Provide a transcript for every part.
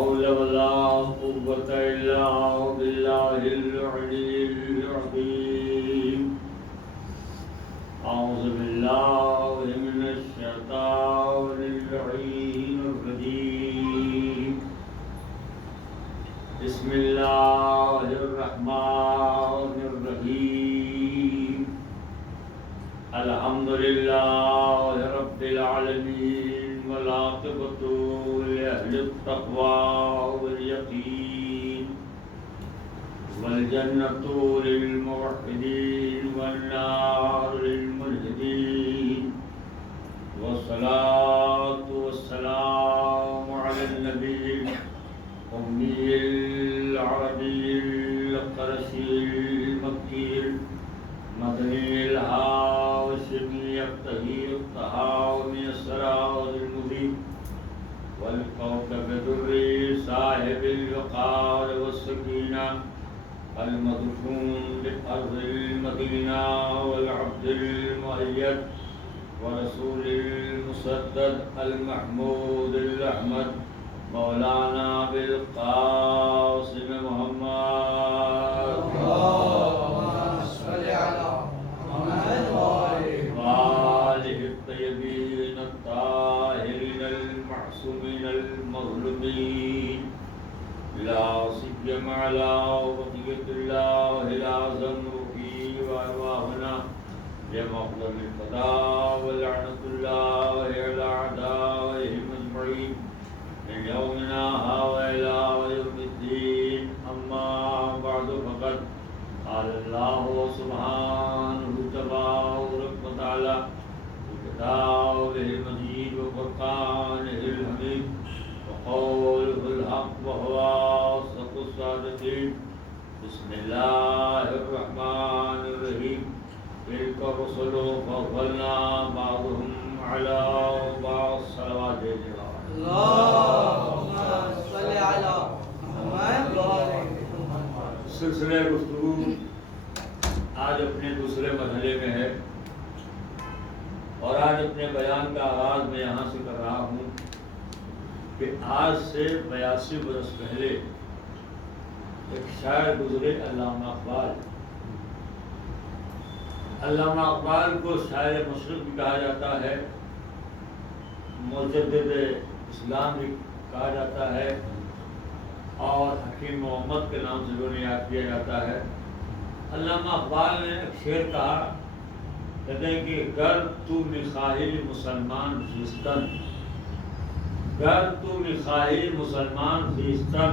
حول ولا قوة إلا بالله العلي العظيم أعوذ بالله من الشيطان اللعين الرجيم بسم الله الرحمن الرحيم الحمد لله رب العالمين والعاقبة لأهل التقوى واليقين والجنة للموحدين والنار للملحدين والصلاة والسلام على النبي الأمي العربي القرشي المكي المدني الهاشمي الطهي الطهاوي السراج المبين والكوكب الدري صاحب الوقار والسكينة المدفون بأرض المدينة والعبد المؤيد ورسول المسدد المحمود الأحمد مولانا بالقاسم محمد اللهم صل على محمد وآله الطيبين الطاهرين المعصومين المظلومين لا سيما على بقية الله الأعظم في وأرواحنا لمقدم الفداء ولعنة الله على أعدائهم أجمعين من يومنا هذا إلى يوم الدين أما بعد فقد قال الله سبحانه تبارك وتعالى في كتابه المجيد وفرقانه الحميد وقوله الحق وهو أصدق الصادقين بسم الله الرحمن الرحيم تلك الرسل فضلنا بعضهم على بعض صلوات اللهم صل على محمد سلسلہ گفتگو آج اپنے دوسرے مرحلے میں ہے اور آج اپنے بیان کا آغاز میں یہاں سے کر رہا ہوں کہ آج سے 82 برس پہلے ایک شاعر گزرے علامہ اقبال. علامہ اقبال کو شاعر مشرق بھی کہا جاتا ہے، مجدد اسلام بھی کہا جاتا ہے اور حکیم محمد کے نام سے انہیں یاد کیا جاتا ہے. علامہ اقبال نے ایک شعر کہا، کہتے ہیں کہ گر تو میخواہی مسلمان زیستن، گر تو میخواہی مسلمان زیستن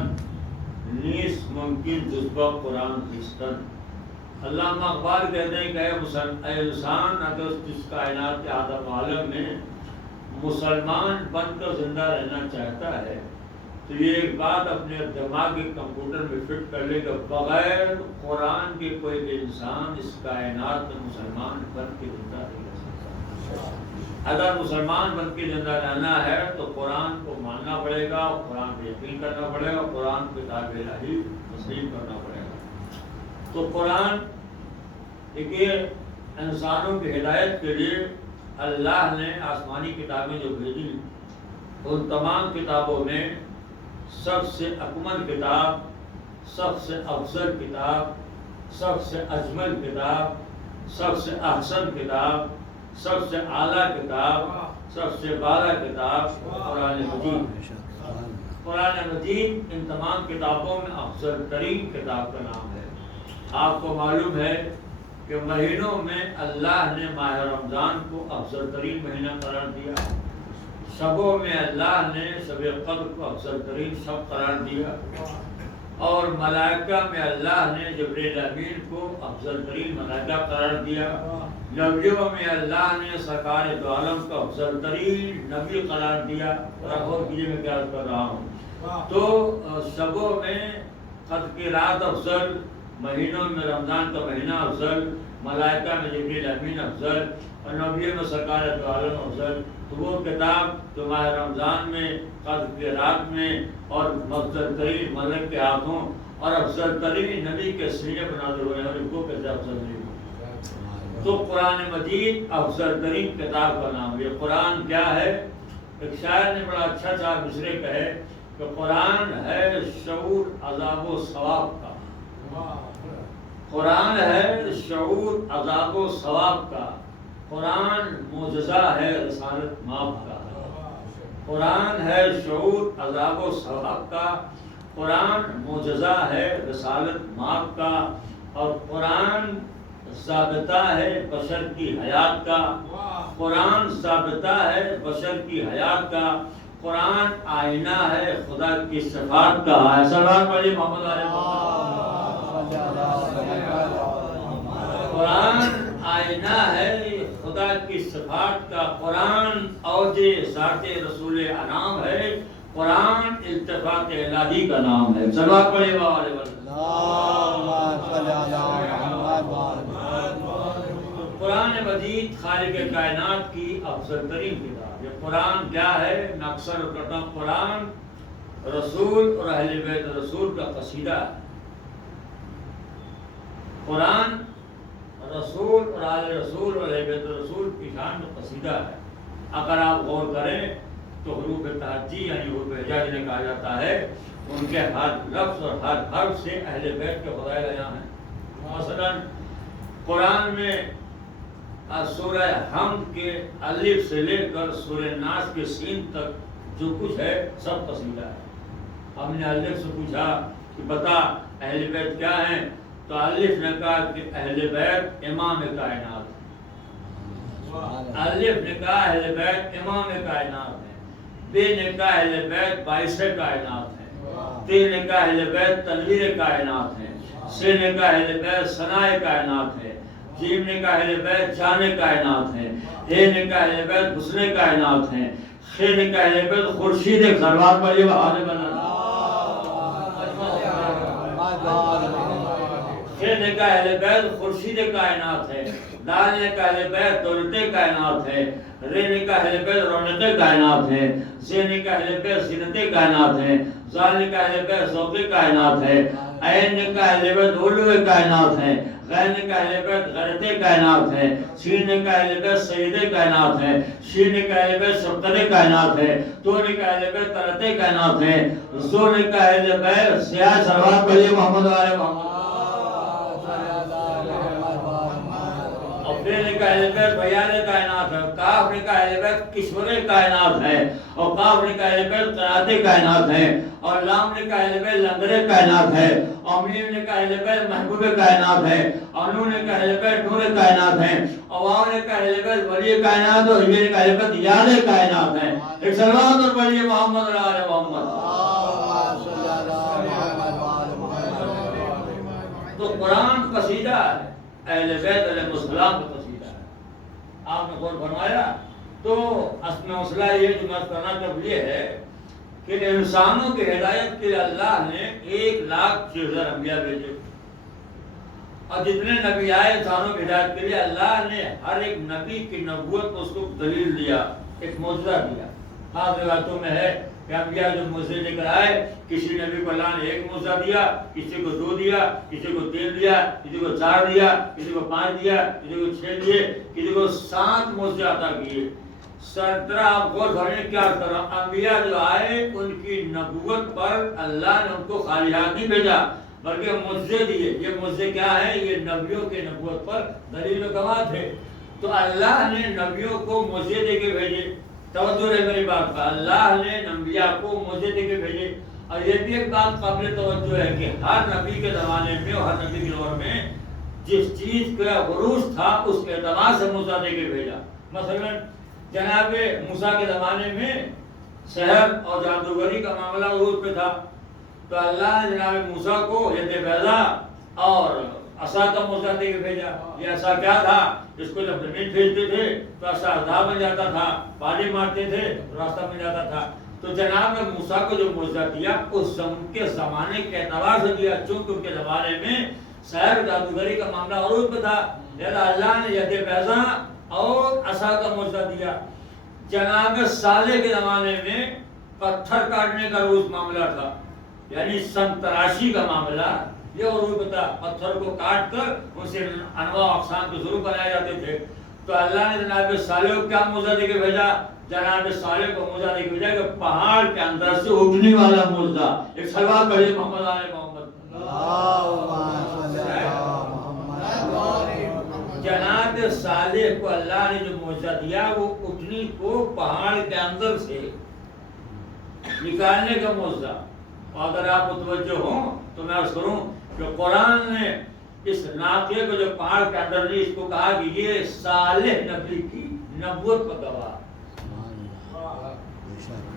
نیست ممکن جذبہ قرآن زیستن. علامہ اقبال کہتے ہیں کہ اے انسان اگر اس کائنات کے عالم عالم میں مسلمان بن کر زندہ رہنا چاہتا ہے تو یہ ایک بات اپنے دماغ کے کمپیوٹر میں فٹ کر لے کہ بغیر قرآن کے کوئی بھی انسان اس کائنات میں مسلمان بن کے زندہ نہیں رہ سکتا. اگر مسلمان بن کے زندہ رہنا ہے تو قرآن کو ماننا پڑے گا، قرآن پہ یقین کرنا پڑے گا، قرآن کو کتاب الہی تسلیم کرنا پڑے گا. تو قرآن دیکھیے انسانوں کی ہدایت کے لیے اللہ نے آسمانی کتابیں جو بھیجی ان تمام کتابوں میں سب سے اکمل کتاب، سب سے افضل کتاب، سب سے اجمل کتاب، سب سے احسن کتاب، سب سے اعلیٰ کتاب، سب سے بالا کتاب قرآن مجید. قرآن مجید ان تمام کتابوں میں افضل ترین کتاب کا نام ہے. آپ کو معلوم ہے کہ مہینوں میں اللہ نے ماہ رمضان کو افضل ترین مہینہ قرار دیا، شبوں میں اللہ نے شب قدر کو افضل ترین شب قرار دیا، اور ملائکہ میں اللہ نے جبریل امین کو افضل ترین ملائکہ قرار دیا، نبیوں میں اللہ نے سرکار دو عالم کو افضل ترین نبی قرار دیا. غور کیجیے میں کیا کر رہا ہوں. تو شبوں میں قدر کی رات افضل، مہینوں میں رمضان کا مہینہ افضل، ملائکہ میں جبریل امین افضل، اور نبیوں میں سرکار دو عالم افضل. تو وہ کتاب جو ماہ رمضان میں قدر کی رات میں اور افضل ترین ملک کے ہاتھوں اور افضل ترین نبی کے سینے پر نازل ہوئے ہیں، اور ان کو کیسے افضل نہیں ہو. تو قرآن مجید افضل ترین کتاب کا نام ہے. یہ قرآن کیا ہے؟ ایک شاعر نے بڑا اچھا مصرع کہے کہ قرآن ہے شعور عذاب و ثواب کا، قرآن ہے شعور عذاب و ثواب کا، قرآن معجزہ ہے رسالت ماب کا، قرآن ہے شعور عذاب و ثواب کا، قرآن معجزہ ہے رسالت ماب کا، اور قرآن ضابطہ ہے بشر کی حیات کا، قرآن ضابطہ ہے بشر کی حیات کا، قرآن آئینہ ہے خدا کی صفات کا۔ ایسا بات پڑھی محمد علیہ قرآن آئینہ ہے خدا کی صفات کا، قرآن اوج ذات رسول انعام ہے، قرآن التفات الہی کا نام ہے۔ صلوات پڑھے بابا علیہ وسلم۔ قرآن مجید خالق کائنات کی افضل ترین کتاب۔ یہ قرآن کیا ہے؟ میں اکثر کرتا ہوں، قرآن رسول اور اہل بیت رسول کا قصیدہ ہے۔ قرآن رسول اور اہل رسول اور اہل بیت رسول کی شان میں قصیدہ ہے۔ اگر آپ غور کریں تو حروف تہجی یعنی حروف ہجا جنہیں کہا جاتا ہے، ان کے ہر لفظ اور ہر حرف سے اہل بیت کے فضائل بیان ہیں۔ مثلا قرآن میں سورہ حمد کے الف سے لے کر سورہ ناس کے سین تک جو کچھ ہے سب قصیدہ ہے۔ ہم نے الف سے پوچھا کہ بتا اہل بیت کیا ہیں، تو الف نے کہا کہ اہل بیت امام کائنات ہے، الف نے کہا اہل بیت امام کائنات ہے، بے نے کہا اہل بیت باعث کائنات ہے، تے نے کہا اہل بیت تنویر کائنات ہے، سے نے کہا اہل بیت ثناء کائنات ہے، جیم نے کہا اہل بیت جان کائنات ہے، ہے نے کہا اہل بیت حسن کائنات ہے، خے نے کہا اہل بیت خورشید ذرات پر یہ بہانے بنا، خے نے کہا اہل بیت خورشید کائنات ہے، دال نے کہا اہل بیت دولت کائنات ہے، رے نے کہا اہل بیت رونق کائنات ہے، زے نے کہا اہل بیت زینت کائنات ہے، زال نے کہا اہل بیت ذوق کائنات ہے، عین نے کہا اہل بیت علو کائنات ہے، غین نے کہا اہل بیت غیرت کائنات ہے، سین نے کہا اہل بیت سید کائنات ہے، شین نے کہا اہل بیت سبقت کائنات ہے، تو نے کہا اہل بیت طلعت کائنات ہے، زو نے کہا اہل بیت سیاہ سروات پڑھیے محمد علیہ محمد، اور بے نے کہا اہل بیت بیان کائنات ہے، کاف نے کہا اہل بیت کشور کائنات ہے، اور کاف نے کہا اہل بیت قناعت کائنات ہے، اور لام نے کہا اہل بیت لنگر کائنات ہے، اور میم نے کہا اہل بیت محبوب کائنات ہے، اور نون نے کہا اہل بیت نور کائنات ہے، اور واو نے کہا اہل بیت ولی کائنات، اور یہ نے کہا اہل بیت یاد کائنات ہے۔ ایک صلوات اور پڑھیے محمد علیہ محمد۔ تو قرآن قصیدہ ہے، اہل بیت علیہ السلام کا قصیدہ ہے۔ آپ نے غور فرمایا؟ تو اصل مسئلہ یہ جو میں کرنا چاہتا یہ ہے کہ انسانوں کی ہدایت کے لیے اللہ نے 1,06,000 انبیاء بھیجے، اور جتنے نبی آئے انسانوں کی ہدایت کے لیے اللہ نے ہر ایک نبی کی نبوت کو اس کو دلیل دیا، ایک معجزہ دیا۔ بعض روایتوں میں ہے کہ انبیاء جو معجزے لے کر آئے، کسی نبی کو اللہ نے 1 معجزہ دیا، کسی کو 2 دیا، کسی کو 3 دیا، کسی کو 4 دیا، کسی کو 5 دیا، کسی کو 6 دیے، کسی کو 7 معجزے عطا کیے۔ سرطرہ آپ غور کریں کیا طرح انبیاء جو آئے ان کی نبوت پر اللہ نے ان کو خالی ہاتھ نہیں بھیجا بلکہ معجزے دیے۔ یہ معجزے کیا ہیں؟ یہ نبیوں کے نبوت پر دلیل و گواہ تھے۔ تو اللہ نے نبیوں کو معجزے دے کے بھیجے۔ توجہ ہے میری بات کا، اللہ نے انبیاء کو معجزے دے کے بھیجے۔ اور یہ بھی ایک بات قابل توجہ ہے کہ ہر نبی کے زمانے میں اور ہر نبی کے دور میں جس چیز کا عروج تھا اس اعتبار سے معجزہ دے کے بھیجا۔ مثلا جناب موسیٰ کے زمانے میں سحر اور جادوگری کا معاملہ عروج پہ تھا، تو اللہ نے جناب موسیٰ کو ید بیضا اور عصا کا معجزہ دے کے بھیجا۔ یہ عصا کیا تھا؟ جس کو جب زمین بھیجتے تھے تو عصا عذاب بن جاتا تھا، پانی مارتے تھے راستہ بن جاتا تھا۔ تو جناب موسیٰ کو جو معجزہ دیا اس کے زمانے کے اعتبار سے دیا، چونکہ ان کے زمانے میں سحر جادوگری کا معاملہ عروج پہ تھا، لہذا اللہ نے ید بیضا اور عصا کا معجزہ دیا۔ جناب صالح کے زمانے میں پتھر کاٹنے کا روز معاملہ تھا، یعنی سن تراشی کا معاملہ، یہ عروج تھا، پتھر کو کاٹ کر ان سے انواع اقسام کے ضرور بنائے جاتے تھے۔ تو اللہ نے جناب صالح کو کیا معجزہ دے کے بھیجا؟ جناب صالح کو موجزہ دے کے بھیجا کہ پہاڑ کے اندر سے اٹھنے والا موجزہ. ایک صلوات پڑھیے محمد آل محمد. جناب صالح کو اللہ نے جو موجزہ دیا وہ اٹھنی کو پہاڑ کے اندر سے نکالنے کا موجزہ. اگر آپ متوجہ ہوں تو میں عرض کروں کہ قرآن نے اس ناقے کو جو پہاڑ کے اندر نہیں، اس کو کہا کہ یہ صالح نبی کی نبوت کا گواہ.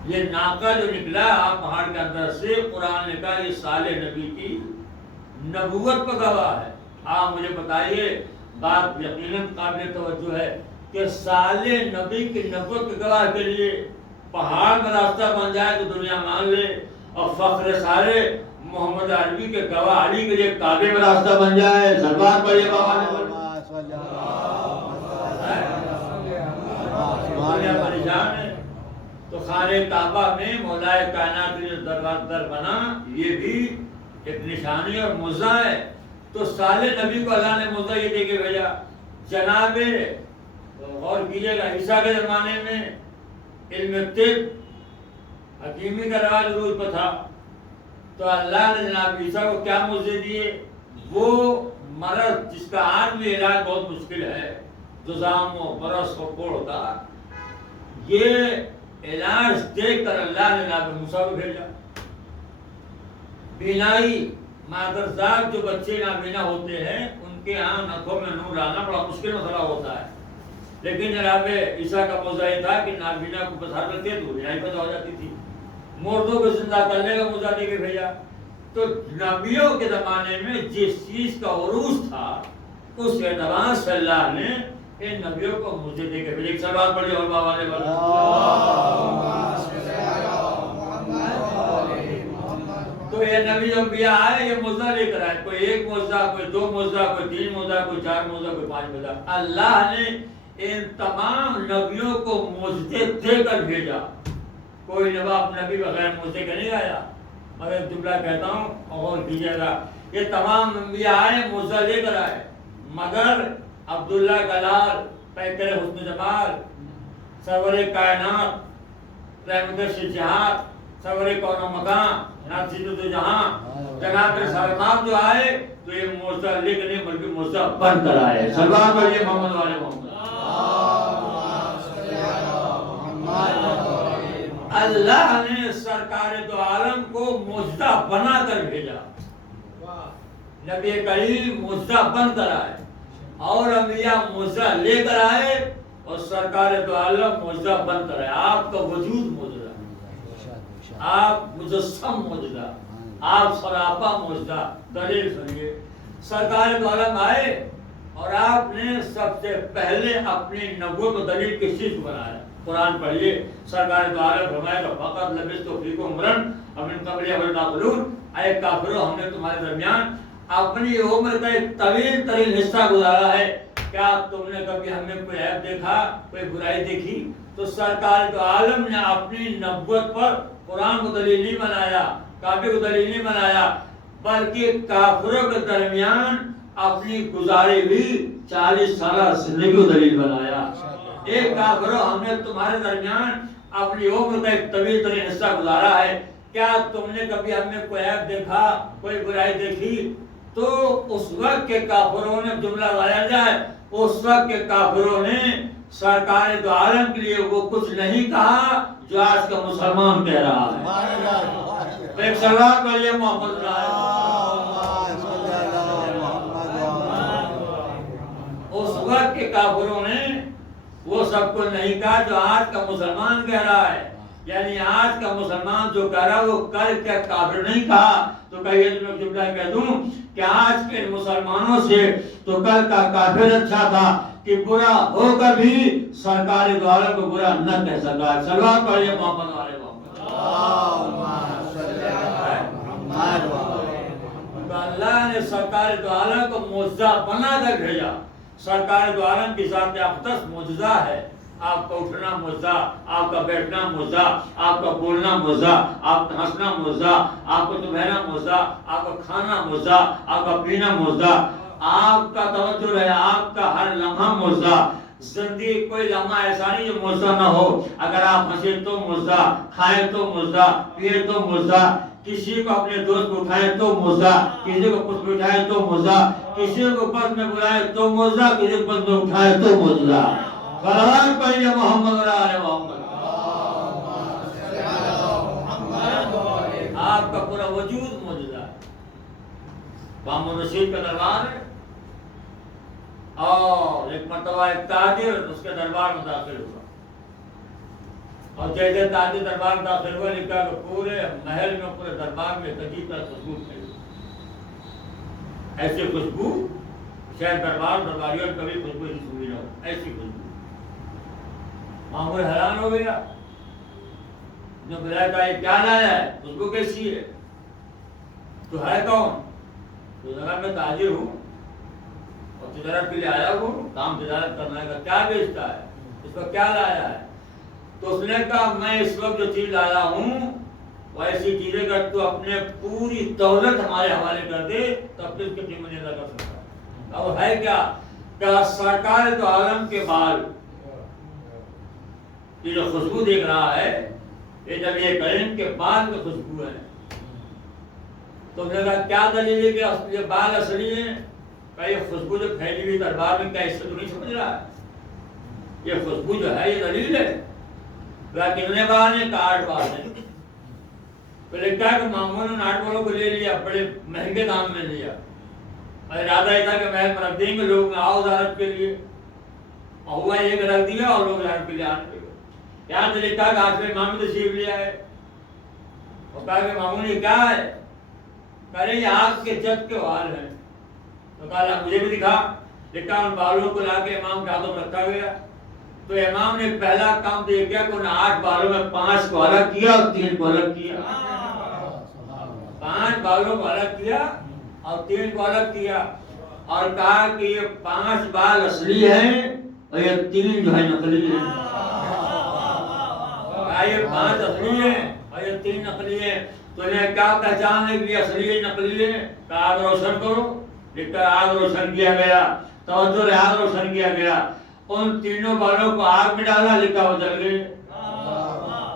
یہ ناقہ جو نکلا پہاڑ کے اندر سے، قرآن نے کہا یہ صالح نبی کی نبوت کا گواہ ہے. آپ مجھے بتائیے، بات یقیناً قابل توجہ ہے کہ صالح نبی کی نبوت کے گواہ کے لیے پہاڑ کا راستہ بن جائے تو دنیا مان لے، اور فخر سارے محمد عربی کے گواہ علی کے لیے کعبے میں راستہ بن جائے. سلوات پڑھیے بابا نے پریشان ہے. تو خانہ کعبہ میں مولا کائنات کے دربار در بنا، یہ بھی ایک نشانی اور موجزہ ہے. تو صالح نبی کو اللہ نے موجزہ یہ دے کے بھیجا. جناب غور کیجیے گا، عیسیٰ کے زمانے میں علم طب حکیمی کا رواج عروج پہ تھا، تو اللہ نے جناب عیسیٰ کو کیا موجزے دیے؟ وہ مرض جس کا آج بھی علاج بہت مشکل ہے، جزام و برس و کوڑ کا، یہ علاج دیکھ کر اللہ نے جناب موسیٰ کو بھیجا. بینائی، مادرزاد جو بچے نابینا ہوتے ہیں ان کے ہاں نتھوں میں نور لانا بڑا مشکل مسئلہ ہوتا ہے، لیکن جناب عیسیٰ کا موجزہ یہ تھا کہ نابینا کو بسار کرتے تو بینائی پیدا ہو جاتی تھی. مردوں کو زندہ کرنے کا موجزہ دے کے بھیجا. تو نبیوں کے زمانے میں جس چیز کا عروج تھا اس اعتبار سے اللہ نے ان نبیوں کو موجزے دے کے بھیجا. ایک سوال پڑھیے اور بابا نے تو یہ نبی انبیاء آئے، یہ موجزہ لے کر آئے. کوئی ایک موجزہ، کوئی دو موجزہ، کوئی تین موجزہ، کوئی چار موجزہ، کوئی پانچ موجزہ. اللہ نے ان تمام نبیوں کو موجزے دے کر بھیجا. کوئی نبی بغیر موجزے کا نہیں آیا. میں ایک جملہ کہتا ہوں غور کیجیے گا، یہ تمام انبیاء آئے موجزہ لے کر آئے، مگر عبداللہ کلال، پیکر حسن جمال، سرور کائنات، رحمت جہاد، سرور کون و مکان، ناصرۃ جہاں، جناب سلمان جو آئے تو یہ موجزہ لے کر نہیں بلکہ موجزہ بن کر آئے. سلمان پڑھیے محمد والے محمد. اللہ نے سرکار دو عالم کو موجزہ بنا کر بھیجا. نبی کریم موجزہ بن کر آئے اور انبیاء موجزہ لے کر آئے اور سرکار دو عالم موجزہ بن کر آئے. آپ کا وجود موجزہ، آپ مجسم موجزہ، آپ سراپا موجزہ. دلیل سنیے، سرکار دو عالم آئے اور آپ نے سب سے پہلے اپنی نبوت و دلیل کس چیز کو بنایا؟ قرآن پڑھیے. سرکار دو عالم فرمائے گا فقط لبثت فیکم عمرا ومن قبلہ ولتعقلون، اے کافرو ہم نے تمہارے درمیان اپنی عمر کا ایک طویل ترین حصہ گزارا ہے، کیا تم نے کبھی ہم میں کوئی عیب دیکھا، کوئی برائی دیکھی؟ تو سرکار دو عالم نے اپنی نبوت پر قرآن کو دلیل نہیں بنایا، کعبے کو دلیل نہیں بنایا، بلکہ کافروں کے درمیان اپنی گزاری ہوئی 40 سالہ زندگی کو دلیل بنایا. ایک کافرو ہم نے تمہارے درمیان اپنی عمر کا ایک طویل ترین حصہ گزارا ہے، کیا تم نے کبھی ہم میں کوئی عیب دیکھا، کوئی برائی دیکھی؟ تو اس وقت کے کافروں نے جملہ لایا جائے، اس وقت کے کافروں نے سرکار دو عالم کے لیے وہ کچھ نہیں کہا جو آج کا مسلمان کہہ رہا ہے. ایک سلام کریے محمد اس وقت کے کافروں نے وہ سب کو نہیں کہا جو آج کا مسلمان کہہ رہا ہے. یعنی آج کا مسلمان جو کہہ رہا ہے وہ کل کیا کافر نہیں کہا. تو کہیے میں جملہ کہہ دوں کہ آج کے مسلمانوں سے تو کل کا کافر اچھا تھا کہ برا ہو کر بھی سرکار دو عالم کو برا نہ کہہ سکا. سلوات پڑھیے محمد والے محمد. تو اللہ نے سرکار دو عالم کو معجزہ بنا کر بھیجا. سرکار دو عالم کی ذات اقدس معجزہ ہے. آپ کا اٹھنا معجزہ، آپ کا بیٹھنا معجزہ، آپ کا بولنا معجزہ، آپ کا ہنسنا معجزہ، آپ کا بہنا معجزہ، آپ کا کھانا معجزہ، آپ کا پینا معجزہ، آپ کا توجہ ہے، آپ کا ہر لمحہ معجزہ. زندگی کوئی لمحہ ایسا نہیں جو مزہ نہ ہو. اگر آپ ہنسے تو مزہ، کھائیں تو مزہ، پیے تو مزہ، کسی کو اپنے دوست کو اٹھائیں تو مزہ، کسی کو پس میں اٹھائیں تو مزہ، کسی کو پس میں بلائیں تو مزہ، کسی کو پس میں اٹھائیں تو مزہ. صلوات پڑھیے محمد و آل محمد. آپ کا پورا وجود موجودہ ہے. محمد رشید کا دربار ہے اور ایک مرتبہ ایک تاجر اس کے دربار میں داخل ہوا اور جیسے تاجر دربار میں داخل ہوا لکھا کہ پورے محل میں پورے دربار میں ایک عجیب طرح خوشبو پھیلی. ایسی خوشبو شاید درباریوں نے کبھی خوشبو نہیں سنی نہ ہو. ایسی خوشبو. مامور حیران ہو گیا. نے بلایا کہا یہ کیا لایا ہے؟ خوشبو کیسی ہے؟ تو ہے کون؟ تو جگہ میں تاجر ہوں اور تجارت کے لیے آیا ہوں، کام تجارت کرنے کا. کیا بیچتا ہے؟ اس کو کیا لایا ہے؟ تو اس نے کہا میں اس وقت جو چیز لایا ہوں وہ ایسی چیزیں کہ تو اپنے پوری دولت ہمارے حوالے کر دے تب تو اس کی قیمت ادا کر سکتا ہے. اب ہے کیا؟ کہ سرکار تو عالم کے بال یہ جو خوشبو دیکھ رہا ہے یہ نبی کریم کے بال میں خوشبو ہے. تو نے کہا کیا دلیل ہے کہ یہ بال اصلی ہیں؟ کہ یہ خوشبو جو پھیلی ہوئی دربار میں کیا اس سے تو نہیں سمجھ رہا ہے؟ یہ خوشبو جو ہے یہ دلیل ہے. کتنے بال ہیں؟ 8 بال ہیں. تو لکھا کہ ماموں نے 8 بالوں کو لے لیا، بڑے مہنگے دام میں لیا. ارادہ یہ تھا کہ محل میں رکھ دیں گے لوگ آؤ زیارت کے لیے. اور ہوا ایک رکھ دیا اور لوگ زیارت کے لیے آنے لگے. یہاں سے لکھا کہ آج میں امام نے تشریف لیا ہے اور کہا کہ ماموں نے کیا ہے؟ کہہ رہے یہ آگ کے جد کے وال ہیں. تو کہا مجھے بھی دکھا. لکھا ان بالوں کو لا کے امام کے ہاتھوں میں رکھا گیا. تو امام نے پہلا کام تو یہ کیا کہ ان 8 بالوں میں 5 کو الگ کیا اور 3 کو الگ کیا. 5 بالوں کو الگ کیا اور 3 کو الگ کیا اور کہا کہ یہ 5 بال اصلی ہیں اور یہ 3 جو ہے نقلی ہیں. یہ 5 اصلی ہیں اور یہ 3 نقلی ہیں. تو انہیں کیا پہچان ہے کہ یہ اصلی ہے نقلی ہے؟ کہ آگ روشن کرو. لکھا آگ روشن کیا گیا. توجہ رہے آگ روشن کیا گیا. ان تینوں بالوں کو آگ میں ڈالا. لکھا وہ جل گئے.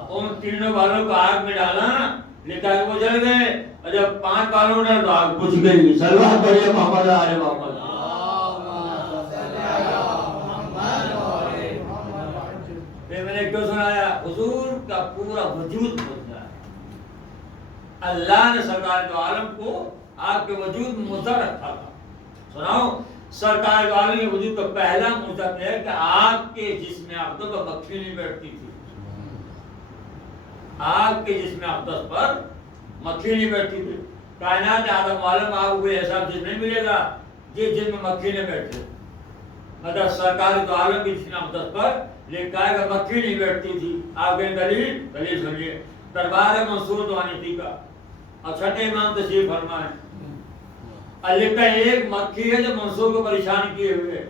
ان تینوں بالوں کو آگ میں ڈالا. لکھا کہ وہ جل گئے. اور جب 5 بالوں ڈالا تو آگ بجھ گئی. صلوات پڑھیے محمد آل محمد. میں نے کیوں سنایا؟ حضور کا پورا وجود ہوتا ہے. اللہ نے سرکار دو عالم کو آپ کے وجود میں مدعا رکھا تھا. سناؤ سرکار دو عالم کے وجود کا پہلا مدعا ہے کہ آپ کے جسم اقدس پر مکھی نہیں بیٹھتی تھی. آپ کے جسم اقدس پر مکھی نہیں بیٹھتی تھی. کائنات آدم عالم آپ کو ایسا جسم نہیں ملے گا جس جسم میں مکھی نہیں بیٹھے. مگر سرکار دو عالم کے جسم اقدس پر لکھا ہے کہ مکھی نہیں بیٹھتی تھی. آپ کے دلیل سنیے. دربار منصور دوانیتی کا اور چھٹے امام تشریف فرمائے. لکھا ہے ایک مکھی ہے جو منصور کو پریشان کیے ہوئے.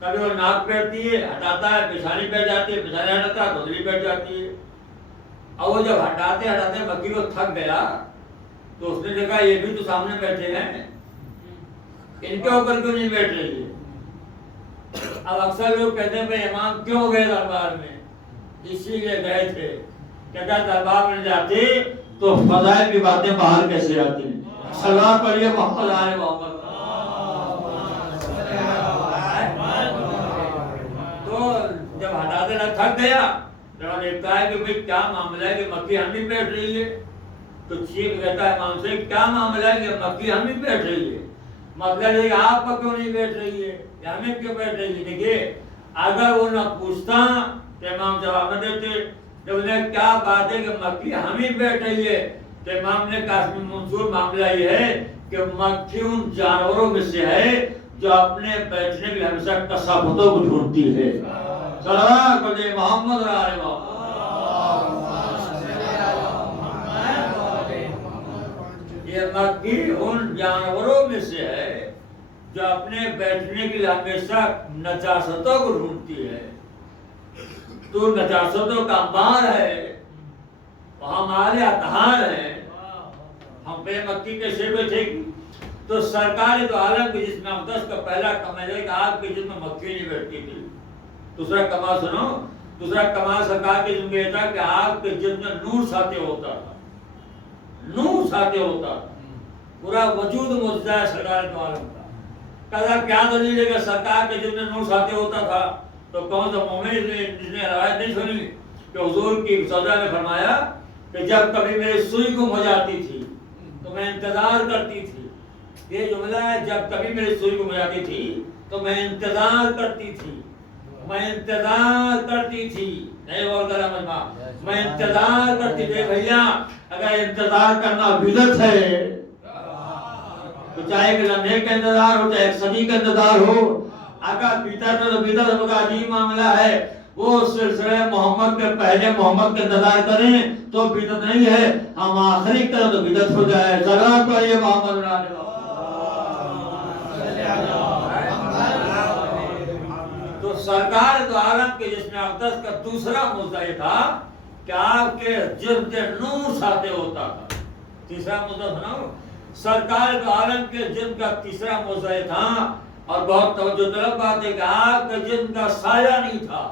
کبھی وہ ناک بیٹھتی ہے ہٹاتا ہے پیشانی بیٹھ جاتی ہے، پیشانی ہٹاتا ہے دھندلی بیٹھ جاتی ہے. اور وہ جب ہٹاتے مکھی کو تھک گیا تو اس نے دیکھا یہ بھی تو سامنے بیٹھے ہیں، ان کے اوپر کیوں نہیں بیٹھ رہی ہے؟ اب اکثر لوگ کہتے ہیں بھائی امام کیوں گئے دربار میں؟ اسی لیے گئے تھے کہ اگر دربار میں جاتے تو فضائل کی باتیں باہر کیسے آتی ہیں. صلوات پڑھیے محمد آل محمد. تو جب ہٹاتے نہ تھک گیا تو دیکھتا ہے کہ بھائی کیا معاملہ ہے کہ مکھی ہم بھی بیٹھ رہی ہے. تو چیف کہتا ہے امام سے کیا معاملہ ہے کہ مکھی ہم بھی بیٹھ رہی ہے؟ مطلب یہ کہ آپ کو کیوں نہیں بیٹھ رہی ہے یا ہمیں کیوں بیٹھ رہی ہے؟ دیکھیے اگر وہ نہ پوچھتا تو امام جواب نہ دیتے. جب انہیں کیا بات ہے کہ مکھی ہم ہی بیٹھ رہی ہے تو امام نے کہا اس میں منصور معاملہ یہ ہے کہ مکھی ان جانوروں میں سے ہے جو اپنے بیٹھنے کے لیے ہمیشہ کثافتوں کو ڈھونڈتی ہے. صلوات پڑھیے محمد آل محمد. یہ مکھی ان جانوروں میں سے ہے جو اپنے بیٹھنے کے لیے ہمیشہ نجاستوں کو ڈھونڈتی ہے. تو نجاستوں کا انبار ہے، وہاں ہمارے اطہار ہیں، ہم پہ مکھی کیسے بیٹھے گی؟ تو سرکار دو عالم کے جسم اقدس کا پہلا کام ہے کہ آپ کے جسم میں مکھی نہیں بیٹھتی تھی. دوسرا کمال سنو، دوسرا کمال سرکار کے جسم کا یہ تھا کہ آپ کے جسم میں نور ساطع ہوتا تھا، نور ساطع ہوتا تھا، پورا وجود معجزہ ہے سرکار دو عالم کا۔ کہا کیا دلیل ہے کہ سرکار کے جسم میں نور ساطع ہوتا تھا؟ تو کون سا مومن جس نے روایت نہیں سنی کہ حضور کی سودا نے فرمایا کہ جب کبھی میری سوئی گم ہو جاتی تھی تو میں انتظار کرتی تھی، یہ جملہ ہے، جب کبھی میری سوئی گم ہو جاتی تھی تو میں انتظار کرتی تھی، میں انتظار کرتی تھی، نہیں اور ذرا مجمع، میں انتظار کرتی تھی۔ بھیا اگر انتظار کرنا بدعت ہے تو چاہے کہ لمحے کا انتظار ہو چاہے ایک صدی کا انتظار ہو، اگر بدعت ہے تو بدعت کا عجیب معاملہ ہے، وہ سلسلہ محمد کے پہلے محمد کا انتظار کریں تو بدعت نہیں ہے، ہم آخری کریں تو بدعت ہو جائے۔ ذرا تو یہ محمد بنانے والا تو سرکار دو عالم کے جسم اقدس کا دوسرا معجزہ یہ تھا کہ آپ کے جسم سے نور ساطع ہوتا تھا۔ تیسرا معجزہ سناؤ، سرکار دو عالم کے جسم کا تیسرا معجزہ یہ تھا، اور بہت توجہ طلب بات ہے کہ آپ کے جسم کا سایہ نہیں تھا۔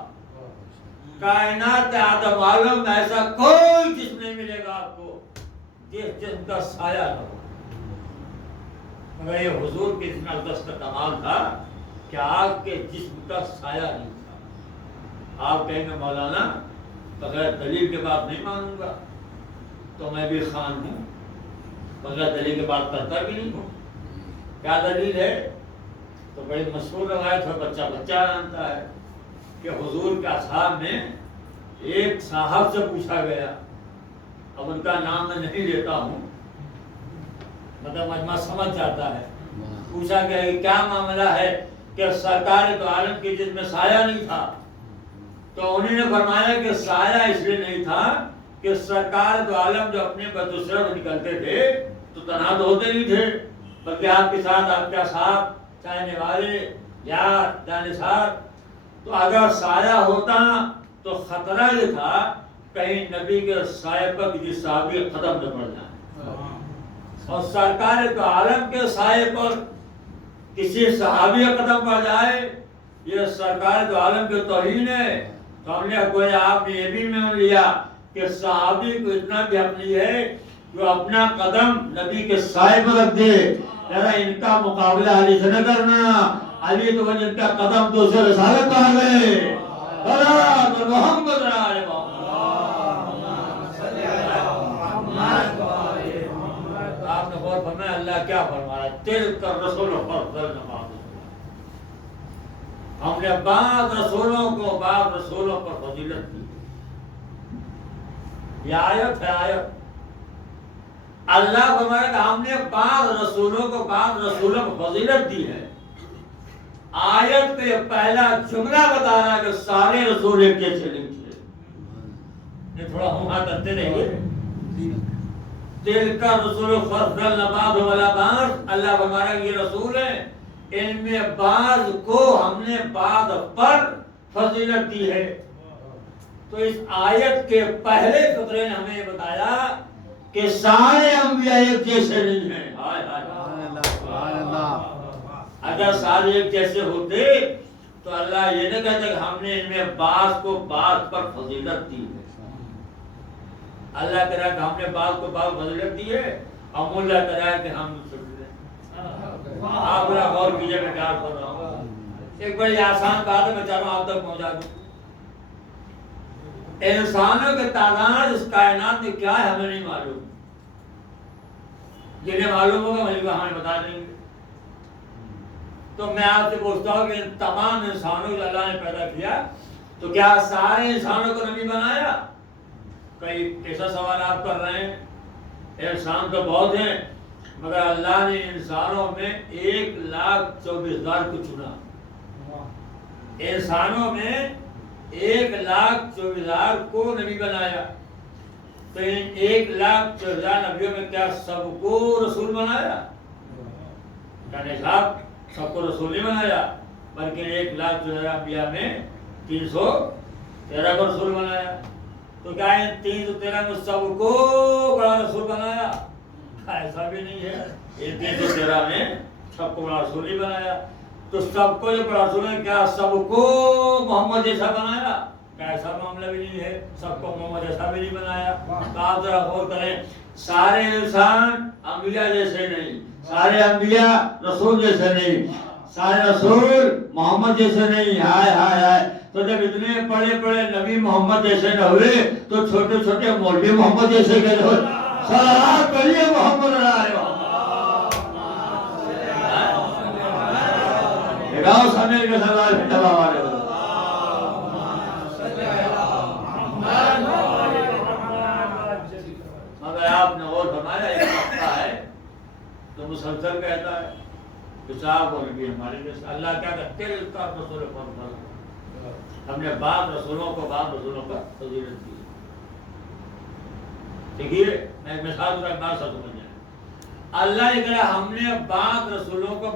کائنات آدم عالم میں ایسا کوئی جسم نہیں ملے گا آپ کو جس جسم کا سایہ نہ ہو، مگر یہ حضور کے جسم اقدس کا کمال تھا کہ آپ کے جسم کا سایہ نہیں تھا۔ آپ کہیں گے مولانا بغیر دلیل کے بات نہیں مانوں گا، تو میں بھی خان ہوں، بغیر دلیل کے بات کرتا بھی نہیں ہوں۔ کیا دلیل ہے؟ تو بڑی مشہور روایت ہے، بچہ بچہ جانتا ہے کہ حضور کے اصحاب میں ایک صاحب سے پوچھا گیا، اب ان کا نام میں نہیں لیتا ہوں، مطلب مجمع سمجھ جاتا ہے، پوچھا گیا کہ کیا معاملہ ہے کہ سرکار دو عالم کے جسم میں سایہ نہیں تھا؟ تو انہوں نے فرمایا کہ سایہ اس لیے نہیں تھا کہ سرکار دو عالم جو اپنے بدوسرہ میں نکلتے تھے تو تنہا تو ہوتے نہیں تھے، بلکہ آپ کے ساتھ آپ کے صاحب چاہنے والے یار جانثار، تو اگر سایہ ہوتا تو خطرہ یہ تھا کہیں نبی کے سائے پر کسی صحابی قدم نہ پڑ جائے، اور سرکار دو عالم کے سائے پر کسی صحابی قدم پڑ جائے یہ سرکار دو عالم کی توہین ہے۔ تو ہم نے گویا آپ نے یہ بھی مان لیا کہ صحابی کو اتنا بھی حق نہیں ہے جو اپنا قدم نبی کے سائے پر رکھ دے۔ ذرا ان کا مقابلہ علی سے نہ کرنا، علی تو جن کا قدم دوسرے رسالت پا گئے۔ محمد آپ نے غور فرمایا اللہ کیا فرما رہا ہے، تلک الرسول فضلنا بعضهم، ہم نے بعض رسولوں کو بعض رسولوں پر فضیلت دی۔ یہ آیت ہے، آیت اللہ فرمایا کہ ہم نے بعض رسولوں کو بعض رسولوں کو فضیلت دی ہے۔ آیت کا یہ پہلا جملہ بتا رہا ہے کہ سارے رسول ایک جیسے نہیں تھے۔ یہ تھوڑا ہم ہاں کرتے رہیے، تلک الرسول فضلنا بعضهم علی بعض، اللہ فرمایا کہ یہ رسول ہیں، ان میں بعض کو ہم نے بعض پر فضیلت دی ہے۔ تو اس آیت کے پہلے فقرے نے ہمیں بتایا کہ سارے انبیاء ایک جیسے نہیں ہیں۔ اگر سارے ایک جیسے ہوتے تو اللہ یہ نہ کہتا کہ ہم نے ان میں بعض کو بعض پر فضیلت دی ہے۔ اللہ کہہ رہا ہے کہ ہم نے بعض کو بعض فضیلت دی ہے، اور اللہ کہہ رہا ہے کہ ہم آپ ذرا غور کیجیے میں کیا کر رہا ہوں۔ ایک بڑی آسان بات ہے، میں چاہ رہا ہوں آپ تک پہنچا دوں۔ انسانوں کے تعداد اس کائنات میں کیا ہے ہمیں نہیں معلوم، جنہیں معلوم ہوگا مجھے ہمیں بتا دیں گے۔ تو میں آپ سے پوچھتا ہوں کہ ان تمام انسانوں کو اللہ نے پیدا کیا تو کیا سارے انسانوں کو نبی بنایا؟ کئی ایسا سوال آپ کر رہے ہیں، انسان تو بہت ہیں مگر اللہ نے انسانوں میں 1,24,000 کو چنا، انسانوں میں 1,24,000 کو نبی بنایا۔ تو ان 1,24,000 نبیوں میں کیا سب کو رسول بنایا؟ نہیں صاحب، سب کو رسول نہیں بنایا، بلکہ 1,24,000 انبیاء میں 313 کو رسول بنایا۔ تو کیا ان 313 میں سب کو بڑا رسول بنایا؟ ایسا بھی نہیں ہے، ان 313 میں سب کو بڑا رسول نہیں بنایا۔ تو سب کو جو رسول نے کیا سب کو محمد جیسا بنایا؟ ایسا معاملہ بھی نہیں ہے، سب کو محمد جیسا بھی نہیں بنایا۔ تو آپ ذرا غور کریں، سارے انسان انبیاء جیسے نہیں، سارے انبیاء رسول جیسے نہیں، سارے رسول محمد جیسے نہیں۔ ہائے ہائے ہائے، تو جب اتنے بڑے بڑے نبی محمد جیسے نہ ہوئے تو چھوٹے چھوٹے مولوی محمد جیسے کیسے ہوئے؟ صلوات پڑھیے محمد علیہ وسلم۔ لگاؤ سامنے کے صلوات علیہ وسلم۔ مگر آپ نے اور فرمایا ایک وقت ہے تو مسلسل کہتا ہے کہ صاحب اور نبی ہمارے جیسے اللہ کیا کہتے ہیں اس کا رسول فرض، ہم نے بعض رسولوں کو فضیلت دی۔ دیکھیے میں ایک مثال کا بات سمجھ جائیں، اللہ یہ کہہ ہم نے بعض رسولوں کو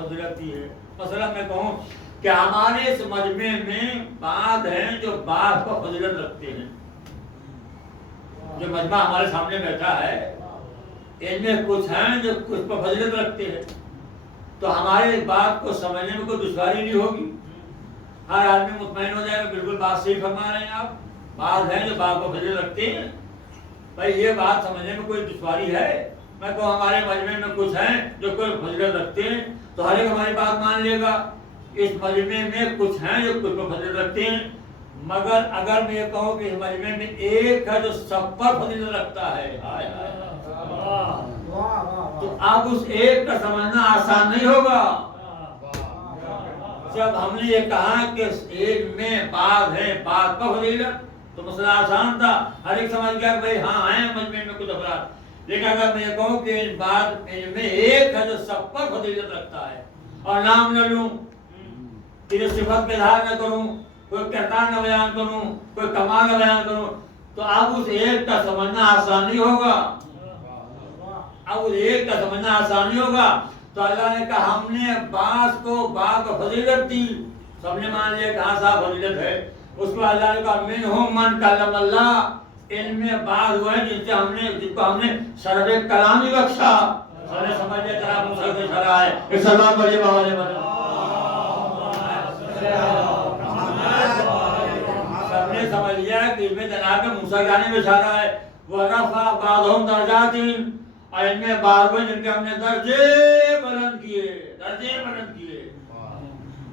فضیلت دی ہے۔ مثلا میں کہوں کہ ہمارے اس مجمع میں بعض ہیں جو بعض کو فضیلت رکھتے ہیں، جو مجمع ہمارے سامنے بیٹھا ہے ان میں کچھ ہیں جو کچھ پر فضیلت رکھتے ہیں، تو ہمارے اس بات کو سمجھنے میں کوئی دشواری نہیں ہوگی، ہر آدمی مطمئن ہو جائے گا بالکل بات صحیح فرما رہے ہیں آپ۔ بعض ہیں جو بعض کو فضیلت رکھتے ہیں، بھائی یہ بات سمجھنے میں کوئی دشواری ہے؟ میں کہوں ہمارے مجمع میں کچھ ہیں جو کوئی فضیلت رکھتے ہیں تو ہر ایک ہماری بات مان لے گا۔ اس مجمع میں کچھ ہیں جو کچھ پر فضیلت رکھتے ہیں، مگر اگر میں یہ کہوں کہ اس مجمع میں ایک ہے جو سب پر فضیلت رکھتا ہے، تو اب اس ایک کا سمجھنا آسان نہیں ہوگا۔ جب ہم نے یہ کہا کہ ایک میں بعض ہے بعض پر فضیلت تو مسئلہ آسان تھا، ہر ایک سمجھ گیا کہ بھائی ہاں ہیں مجمع میں کچھ افراد۔ لیکن اگر میں یہ کہوں کہ ان میں ایک ہے جو سب پر فضیلت رکھتا ہے اور نام نہ لوں، کسی صفت کا اظہار نہ کروں، کوئی کردار نہ بیان کروں، کوئی کمال نہ بیان کروں، تو اب اس ایک کا سمجھنا آسان نہیں ہوگا۔ اب اس ایک کا سمجھنا آسان نہیں ہوگا۔ تو اللہ نے کہا ہم نے بعض کو فضیلت دی، سب نے مان لیا کہ ہاں صاحب فضیلت ہے۔ اس کو اللہ نے کہا منہم من کلم اللہ، ان میں بعض وہ ہیں جن کو ہم نے شرف کلام ہی بخشا۔ سب نے سمجھ لیا جناب موسیٰ کے شرح ہے، ایک سلام بڑھئے بابا نے بنا، سب نے سمجھ لیا کہ ان میں جناب موسیٰ کی جانب اشارہ ہے۔ وَرَفَعَ بَعْضُهُمْ دَرَجَاتٍ، اور ان میں بعض وہ جن کے ہم نے درجے بلند کیے۔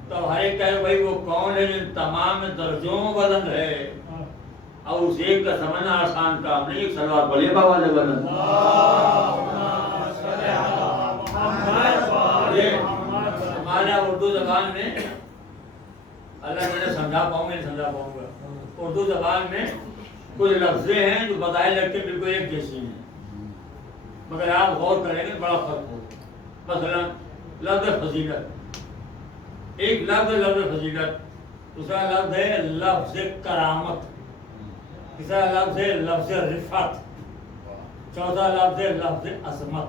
تو ہر ایک کہے بھائی وہ کون ہے جن تمام درجوں بلند ہے؟ اور اس ایک کا سمجھنا آسان کام نہیں، ایک صلوات پڑھیے بابا نے بلند۔ ہمارے اردو زبان میں اللہ میں سمجھا پاؤں گا نہیں سمجھا پاؤں گا، اردو زبان میں کچھ لفظیں ہیں جو بتائے لگتے بالکل ایک جیسی ہیں، مگر آپ غور کریں گے بڑا فرق ہوگا۔ مثلا لفظ فضیلت، ایک لفظ فضیلت، دوسرا لفظ ہے لفظ کرامت، تیسرا لفظ ہے لفظ رفعت، چوتھا لفظ ہے لفظ عظمت۔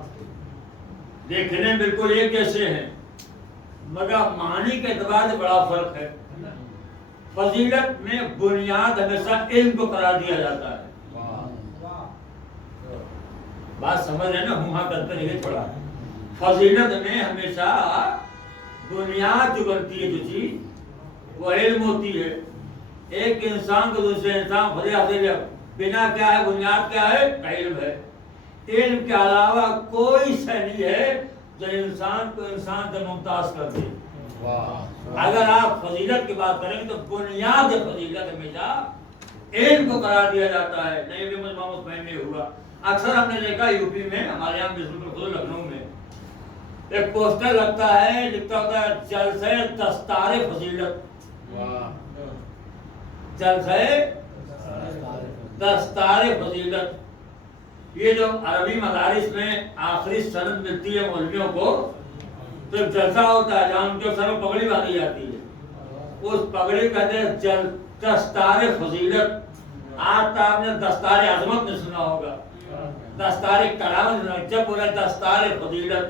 دیکھنے بالکل ایک جیسے ہیں مگر معنی کے اعتبار سے بڑا فرق ہے۔ فضیلت میں بنیاد ہمیشہ علم کو قرار دیا جاتا ہے۔ بات سمجھ رہے ہیں نا، ہوں ہاں کرتے رہیے تھوڑا۔ فضیلت میں ہمیشہ بنیاد جو بنتی ہے جو چیز وہ علم ہوتی ہے۔ ایک انسان کو دوسرے انسان فضیلت بنا کیا ہے، بنیاد کیا ہے؟ علم ہے۔ علم کے علاوہ کوئی شے نہیں ہے جو انسان کو انسان سے ممتاز کر دے۔ اگر آپ فضیلت کی بات کریں گے تو بنیاد فضیلت ہمیشہ علم کو قرار دیا جاتا ہے، نہیں بھی مجمع مطمئن نہیں ہوا۔ اکثر ہم نے دیکھا یوپی میں، ہمارے یہاں خود لکھنؤ میں ایک پوسٹر لگتا ہے، لکھتا ہوتا ہے جلسہ دستار فضیلت، جلسہ دستار فضیلت۔ یہ جو عربی مدارس میں آخری سند ملتی ہے مولویوں کو، تو ایک جلسہ ہوتا ہے جہاں ان کے سر میں پگڑی باندھی جاتی ہے، اس پگڑی کہتے ہیں دستار فضیلت۔ آج تک آپ نے دستار عظمت نہیں سنا ہوگا، دستار کرامت۔ جب بولا دستار فضیلت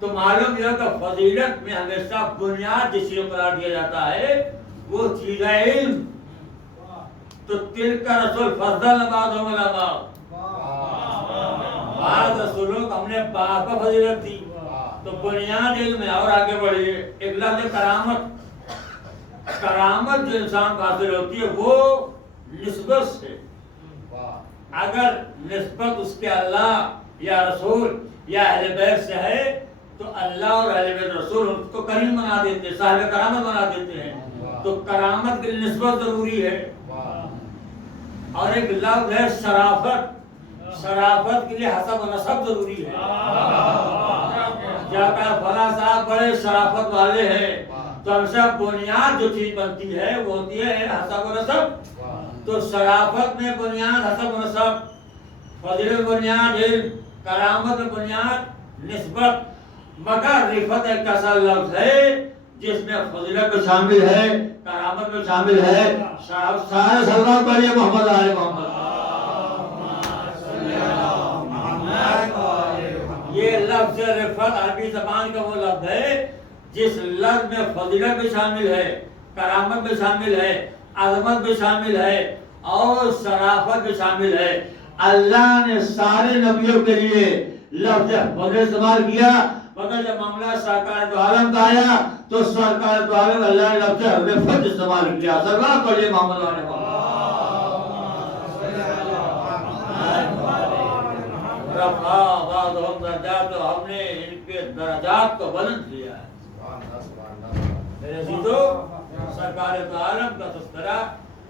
تو معلوم یہ کہ فضیلت میں ہمیشہ بنیاد جس چیز کو قرار دیا جاتا ہے وہ چیز ہے علم۔ تو تلک رسول فضل بعضهم علی بعض، بعض رسولوں کو ہم نے بعض پر فضیلت دی، تو بنیاد علم ہے. اور آگے بڑھیے. ایک لفظ کرامت. کرامت جو انسان کو حاصل ہوتی ہے وہ نسبت سے. اگر نسبت اس کے اللہ یا رسول یا اہل بیت سے ہے تو اللہ اور اہل بیت رسول اس کو کریم بنا دیتے ہیں, صاحب کرامت بنا دیتے ہیں. تو کرامت کے لیے نسبت ضروری ہے. اور ایک لفظ ہے شرافت. شرافت کے لیے حسب و نسب ضروری ہے. کیا کہا فلاں صاحب بڑے شرافت والے ہیں, تو ہم سے بنیاد جو چیز بنتی ہے وہ ہوتی ہے حسب و نسب. تو شرافت میں بنیاد حسب و نسب, فضیلت بنیاد علم, کرامت میں بنیاد نسبت. مگر رفت ایک ایسا لفظ ہے جس میں فضیلت بھی شامل ہے, کرامت بھی شامل ہے. سارے سلمان پڑھیے محمد آل محمد. یہ لفظ رفت عربی زبان کا وہ لفظ ہے جس لفظ میں فضیلت بھی شامل ہے, کرامت بھی شامل ہے, عظمت بھی شامل ہے اور شرافت بھی شامل ہے. اللہ نے سارے نبیوں کے لیے لفظ فضل استعمال کیا, مگر جب معاملہ سرکار دو عالم کا آیا تو سرکار دو عالم اللہ نے لفظ رفت استعمال کیا. سلام پڑھیے محمد علیہ وسلم. رفع بعضهم درجات, ہم نے ان کے درجات کو بلند کیا ہے. میرے عزیزو, سرکار دو عالم کا تذکرہ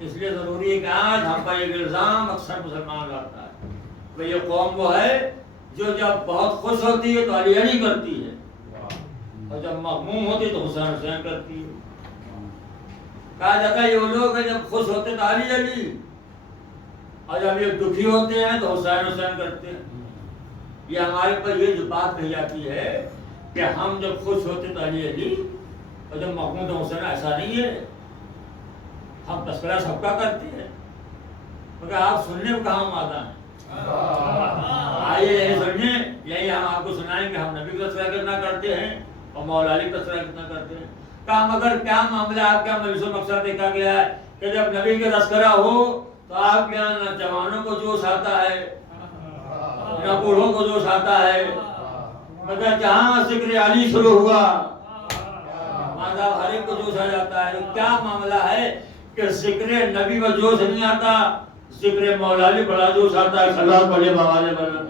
اس لیے ضروری ہے کہ آج ہم پر ایک الزام اکثر مسلمان لاتا ہے کہ یہ قوم وہ ہے جو جب بہت خوش ہوتی ہے تو علی علی کرتی ہے, اور جب مغموم ہوتی ہے تو حسین حسین کرتی ہے. کہا جاتا ہے یہ وہ لوگ ہیں جب خوش ہوتے تو علی علی, اور جب یہ دکھی ہوتے ہیں تو حسین حسین کرتے ہیں. یہ ہمارے پر یہ جو بات کہی جاتی ہے کہ ہم جب خوش ہوتے تو علی علی اور جب مغموم تو حسین, ایسا نہیں ہے. ہم تذکرہ سب کا کرتے ہیں مگر آپ سننے میں کہاں مادہ ہیں. آئیے یہی سنیے, یہی ہم آپ کو سنائیں کہ ہم نبی کا تذکرہ کتنا کرتے ہیں اور مولا علی کا تذکرہ کتنا کرتے ہیں. کہا مگر کیا معاملہ آپ کا مجلس و مقصد دیکھا گیا ہے کہ جب نبی کا تذکرہ ہو تو آپ کے یہاں نہ جوانوں کو جوش آتا ہے نہ بوڑھوں کو جوش آتا ہے, مگر جہاں ذکر علی شروع ہوا ماذا ہر ایک کو جوش آ جاتا ہے. تو کیا معاملہ ہے کہ ذکر نبی میں جوش نہیں آتا, ذکر مولا علی بڑا جوش آتا ہے. سلام پڑھے بابا نے بنا.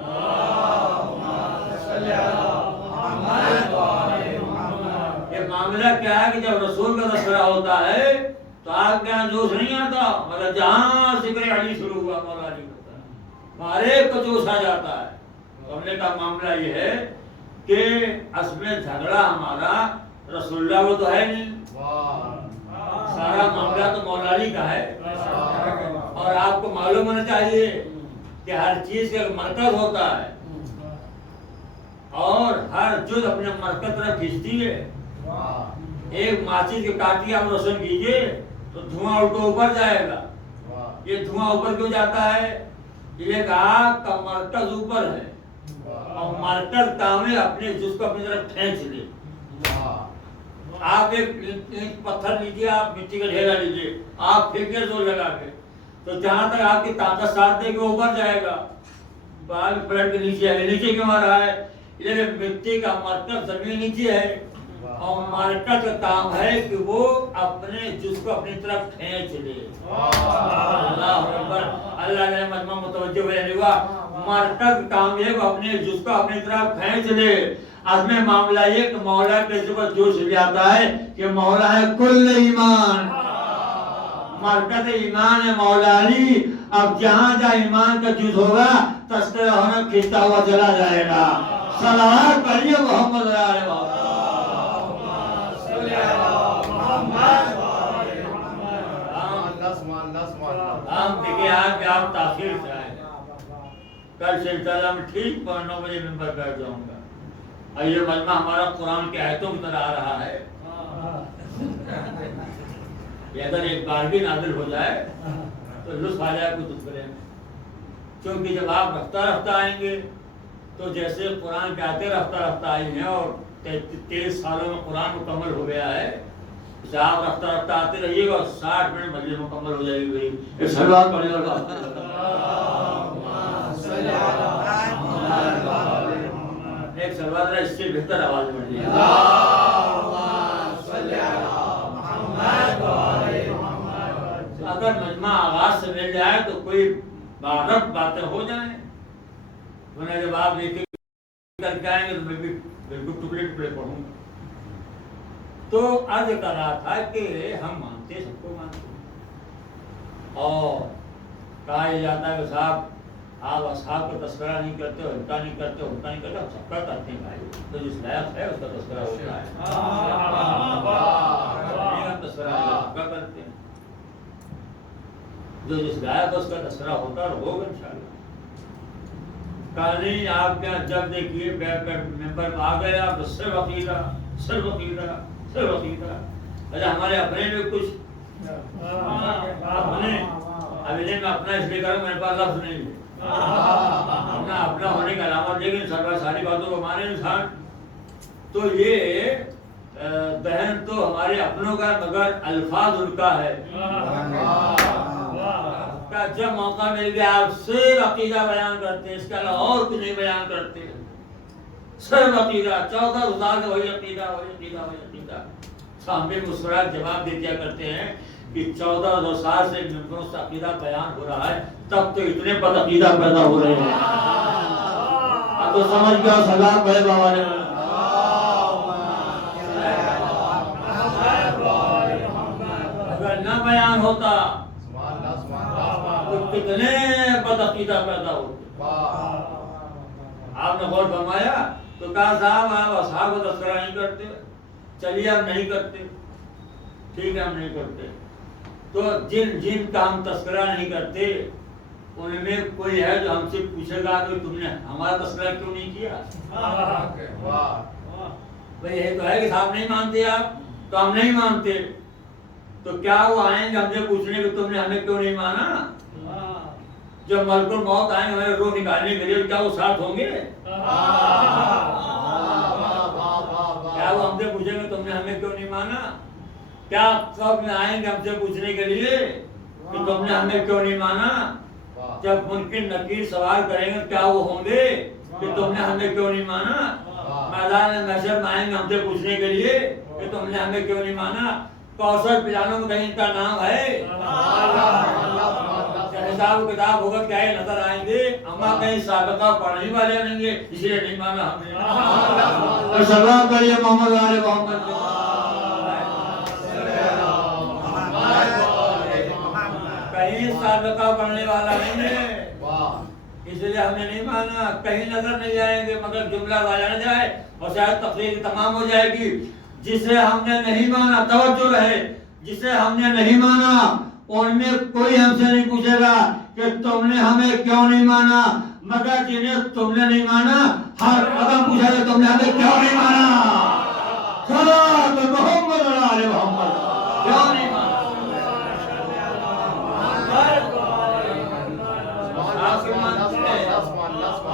یہ معاملہ کیا ہے کہ جب رسول کا تذکرہ ہوتا ہے تو آپ کے یہاں جوش نہیں آتا, مگر جہاں ذکر علی شروع ہوا مولا علی ہوتا ہے, ہر ایک کو جوش آ جاتا ہے. تو ہم نے کہا معاملہ یہ ہے کہ اس میں جھگڑا ہمارا رسول اللہ وہ تو ہے نہیں, سارا معاملہ تو مولا علی کا ہے. اور آپ کو معلوم ہونا چاہیے کہ ہر چیز کا ایک مرکز ہوتا ہے اور ہر جز اپنے مرکز طرف کھینچتی ہے. ایک ماچس کی کاٹی آپ روشن کیجیے تو دھواں اٹھو اوپر جائے گا. یہ دھواں اوپر کیوں جاتا ہے؟ یہ کہ آگ کا مرکز اوپر ہے اور مرکز کام ہے اپنے جز کو اپنی طرف کھینچ لے. آپ ایک پتھر لیجیے, آپ مٹی کا ڈھیرا لیجیے, آپ پھینکیے زور لگا کے, تو جہاں تک آپ کی طاقت ساتھ دے گی اوپر جائے گا. بال پلٹ کے نیچے ہے, نیچے کیوں آ رہا ہے؟ لیکن مٹی کا مرکز زمین نیچے ہے اور مرکز کا کام ہے کہ وہ اپنے جز کو اپنی طرف کھینچ لے. اللہ اکبر. اللہ نے مجمع متوجہ ہوا, مرکز کام ہے وہ اپنے جز کو اپنی طرف کھینچ لے. از میں معاملہ یہ کہ مولا کے ذکر جوش لے آتا ہے کہ مولا ہے کل ایمان, مرکز ایمان ہے مولا علی. اب جہاں جہاں ایمان کا جز ہوگا تذکرہ ہونا کھینچتا ہوا چلا جائے گا. صلوات پڑھیے محمد علیہ وسلم. ہم دیکھیں آج آپ تاخیر سے آئے, کل سے انشاءاللہ میں ٹھیک 9 بجے ممبر بیٹھ جاؤں گا. اور یہ مجمع ہمارا قرآن کے آیتوں کی طرح آ رہا ہے. یہ اگر ایک بار بھی نازل ہو جائے تو لطف آ جائے کوئی تذکرے میں, کیونکہ جب آپ رفتہ رفتہ آئیں گے تو جیسے قرآن کے آتے رفتہ رفتہ آئی ہیں اور 23 سالوں میں قرآن مکمل ہو گیا ہے, جب آپ رفتہ رفتہ آتے رہیے گا 60 منٹ مجلس مکمل ہو جائے گی. ایک سلوات پڑھنے والا ایک سلوات اس سے بہتر آواز بڑھ رہی ہے. اگر مجمع آغاز سے مل جائے تو کوئی بارہ باتیں ہو جائیں، ورنہ جب آپ ایک کر کے آئیں گے تو میں بھی بالکل ٹکڑے ٹکڑے پڑھوں گا. تو عرض کر رہا تھا کہ ہم مانتے، سب کو مانتے، اور کہا یہ جاتا ہے کہ صاحب آپ اصحاب کا تذکرہ نہیں کرتے، ہلکا نہیں کرتے، ہلکا نہیں کرتے، ہم سب کا کرتے ہیں بھائی. تو جس لائق ہے اس کا تذکرہ ہوتا ہے، تذکرہ سب کا کرتے ہیں. جو جس لائق اس کا تذکرہ ہوتا ہے ہوگا انشاءاللہ. کہا نہیں آپ کیا جب دیکھیے ممبر میں آ گئے آپ صرف عقیدہ، صرف عقیدہ، صرف عقیدہ. اچھا ہمارے اپنے میں کچھ اپنے ابھی میں اپنا اس لیے کروں، میرے پاس لفظ نہیں ہے. اپنا ہونے کا علامت، لیکن ساری باتوں کو مانے انسان. تو یہ بہن تو ہمارے اپنوں کا، مگر الفاظ ان کا ہے. جب موقع مل گیا آپ صرف عقیدہ بیان کرتے ہیں، اس کے علاوہ اور کچھ نہیں بیان کرتے. صرف عقیدہ، 14 سال وہی عقیدہ، وہی عقیدہ، وہی عقیدہ. سامنے مسکرا جواب دے دیا کرتے ہیں کہ 14 سال سے ممبروں سے عقیدہ بیان ہو رہا ہے، تب تو اتنے بد عقیدہ پیدا ہو رہے ہیں. اب تو سمجھ گیا سلام بھائی بابا نے. اگر نہ بیان ہوتا تو کتنے بد عقیدہ پیدا ہوتے. آپ نے غور فرمایا تو کہا صاحب آپ اصحاب کو تذکرہ نہیں کرتے، چلیے ہم نہیں کرتے، ٹھیک ہے ہم نہیں کرتے. تو جن کا ہم تذکرہ نہیں کرتے ان میں کوئی ہے جو ہم سے پوچھے گا کہ تم نے ہمارا تذکرہ کیوں نہیں کیا؟ بھئی یہ تو ہے کہ صاحب نہیں مانتے آپ، تو ہم نہیں مانتے. تو کیا وہ آئیں گے ہم سے پوچھنے کہ تم نے ہمیں کیوں نہیں مانا؟ جب ملک الموت آئیں گے ہمیں روح نکالنے کے لیے، کیا وہ ساتھ ہوں گے؟ کیا وہ ہم سے پوچھیں گے تم نے ہمیں کیوں نہیں مانا؟ کیا سب میں آئیں گے ہم سے پوچھنے کے لیے کہ تم نے ہمیں کیوں نہیں مانا؟ جب منکر نکیر سوال کریں گے کیا وہ ہوں گے کہ تم نے ہمیں کیوں نہیں مانا؟ میدان محشر میں آئیں گے ہم سے پوچھنے کے لیے کہ تم نے ہمیں کیوں نہیں مانا؟ کوثر پلانوں میں کہیں ان کا نام ہے؟ حساب کتاب ہوگا کیا یہ نظر آئیں گے؟ اما کہیں سابقہ پڑھنے والے نہیں گے اس لیے نہیں مانا ہم نے. سلام کریے محمد آل محمد. کہیں سابقہ پڑھنے والا نہیں ہے اس لیے ہم نے نہیں مانا. کہیں نظر نہیں آئیں گے مگر جملہ والا نہ جائے اور شاید تقریر تمام ہو جائے گی. جسے ہم نے نہیں مانا، توجہ رہے، جسے ہم نے نہیں مانا ان میں کوئی ہم سے نہیں پوچھے گا کہ تم نے ہمیں کیوں نہیں مانا، مگر جنہیں تم نے نہیں مانا ہر قدم پوچھا کہ تم نے ہمیں کیوں نہیں مانا. صلاۃ محمد علی محمد. کیوں نہیں مانا؟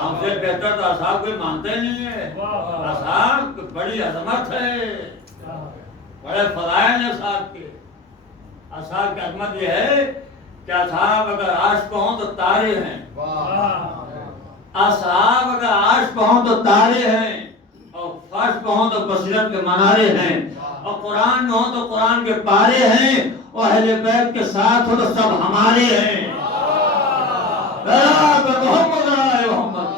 ہم سے بہتر تو اصحاب کوئی مانتے نہیں ہے. اصحاب بڑی عظمت ہے، بڑے فضائل ہیں اصحاب کے. اصحاب کی عظمت یہ ہے کہ اصحاب اگر عرش پہ ہوں تو تارے ہیں. اصحاب اگر عرش پہ ہوں تو تارے ہیں، اور فرش پہ ہوں تو بصیرت کے منارے ہیں، اور قرآن میں ہوں تو قرآن کے پارے ہیں، اور اہل بیت کے ساتھ ہو تو سب ہمارے ہیں. محمد علی محمد.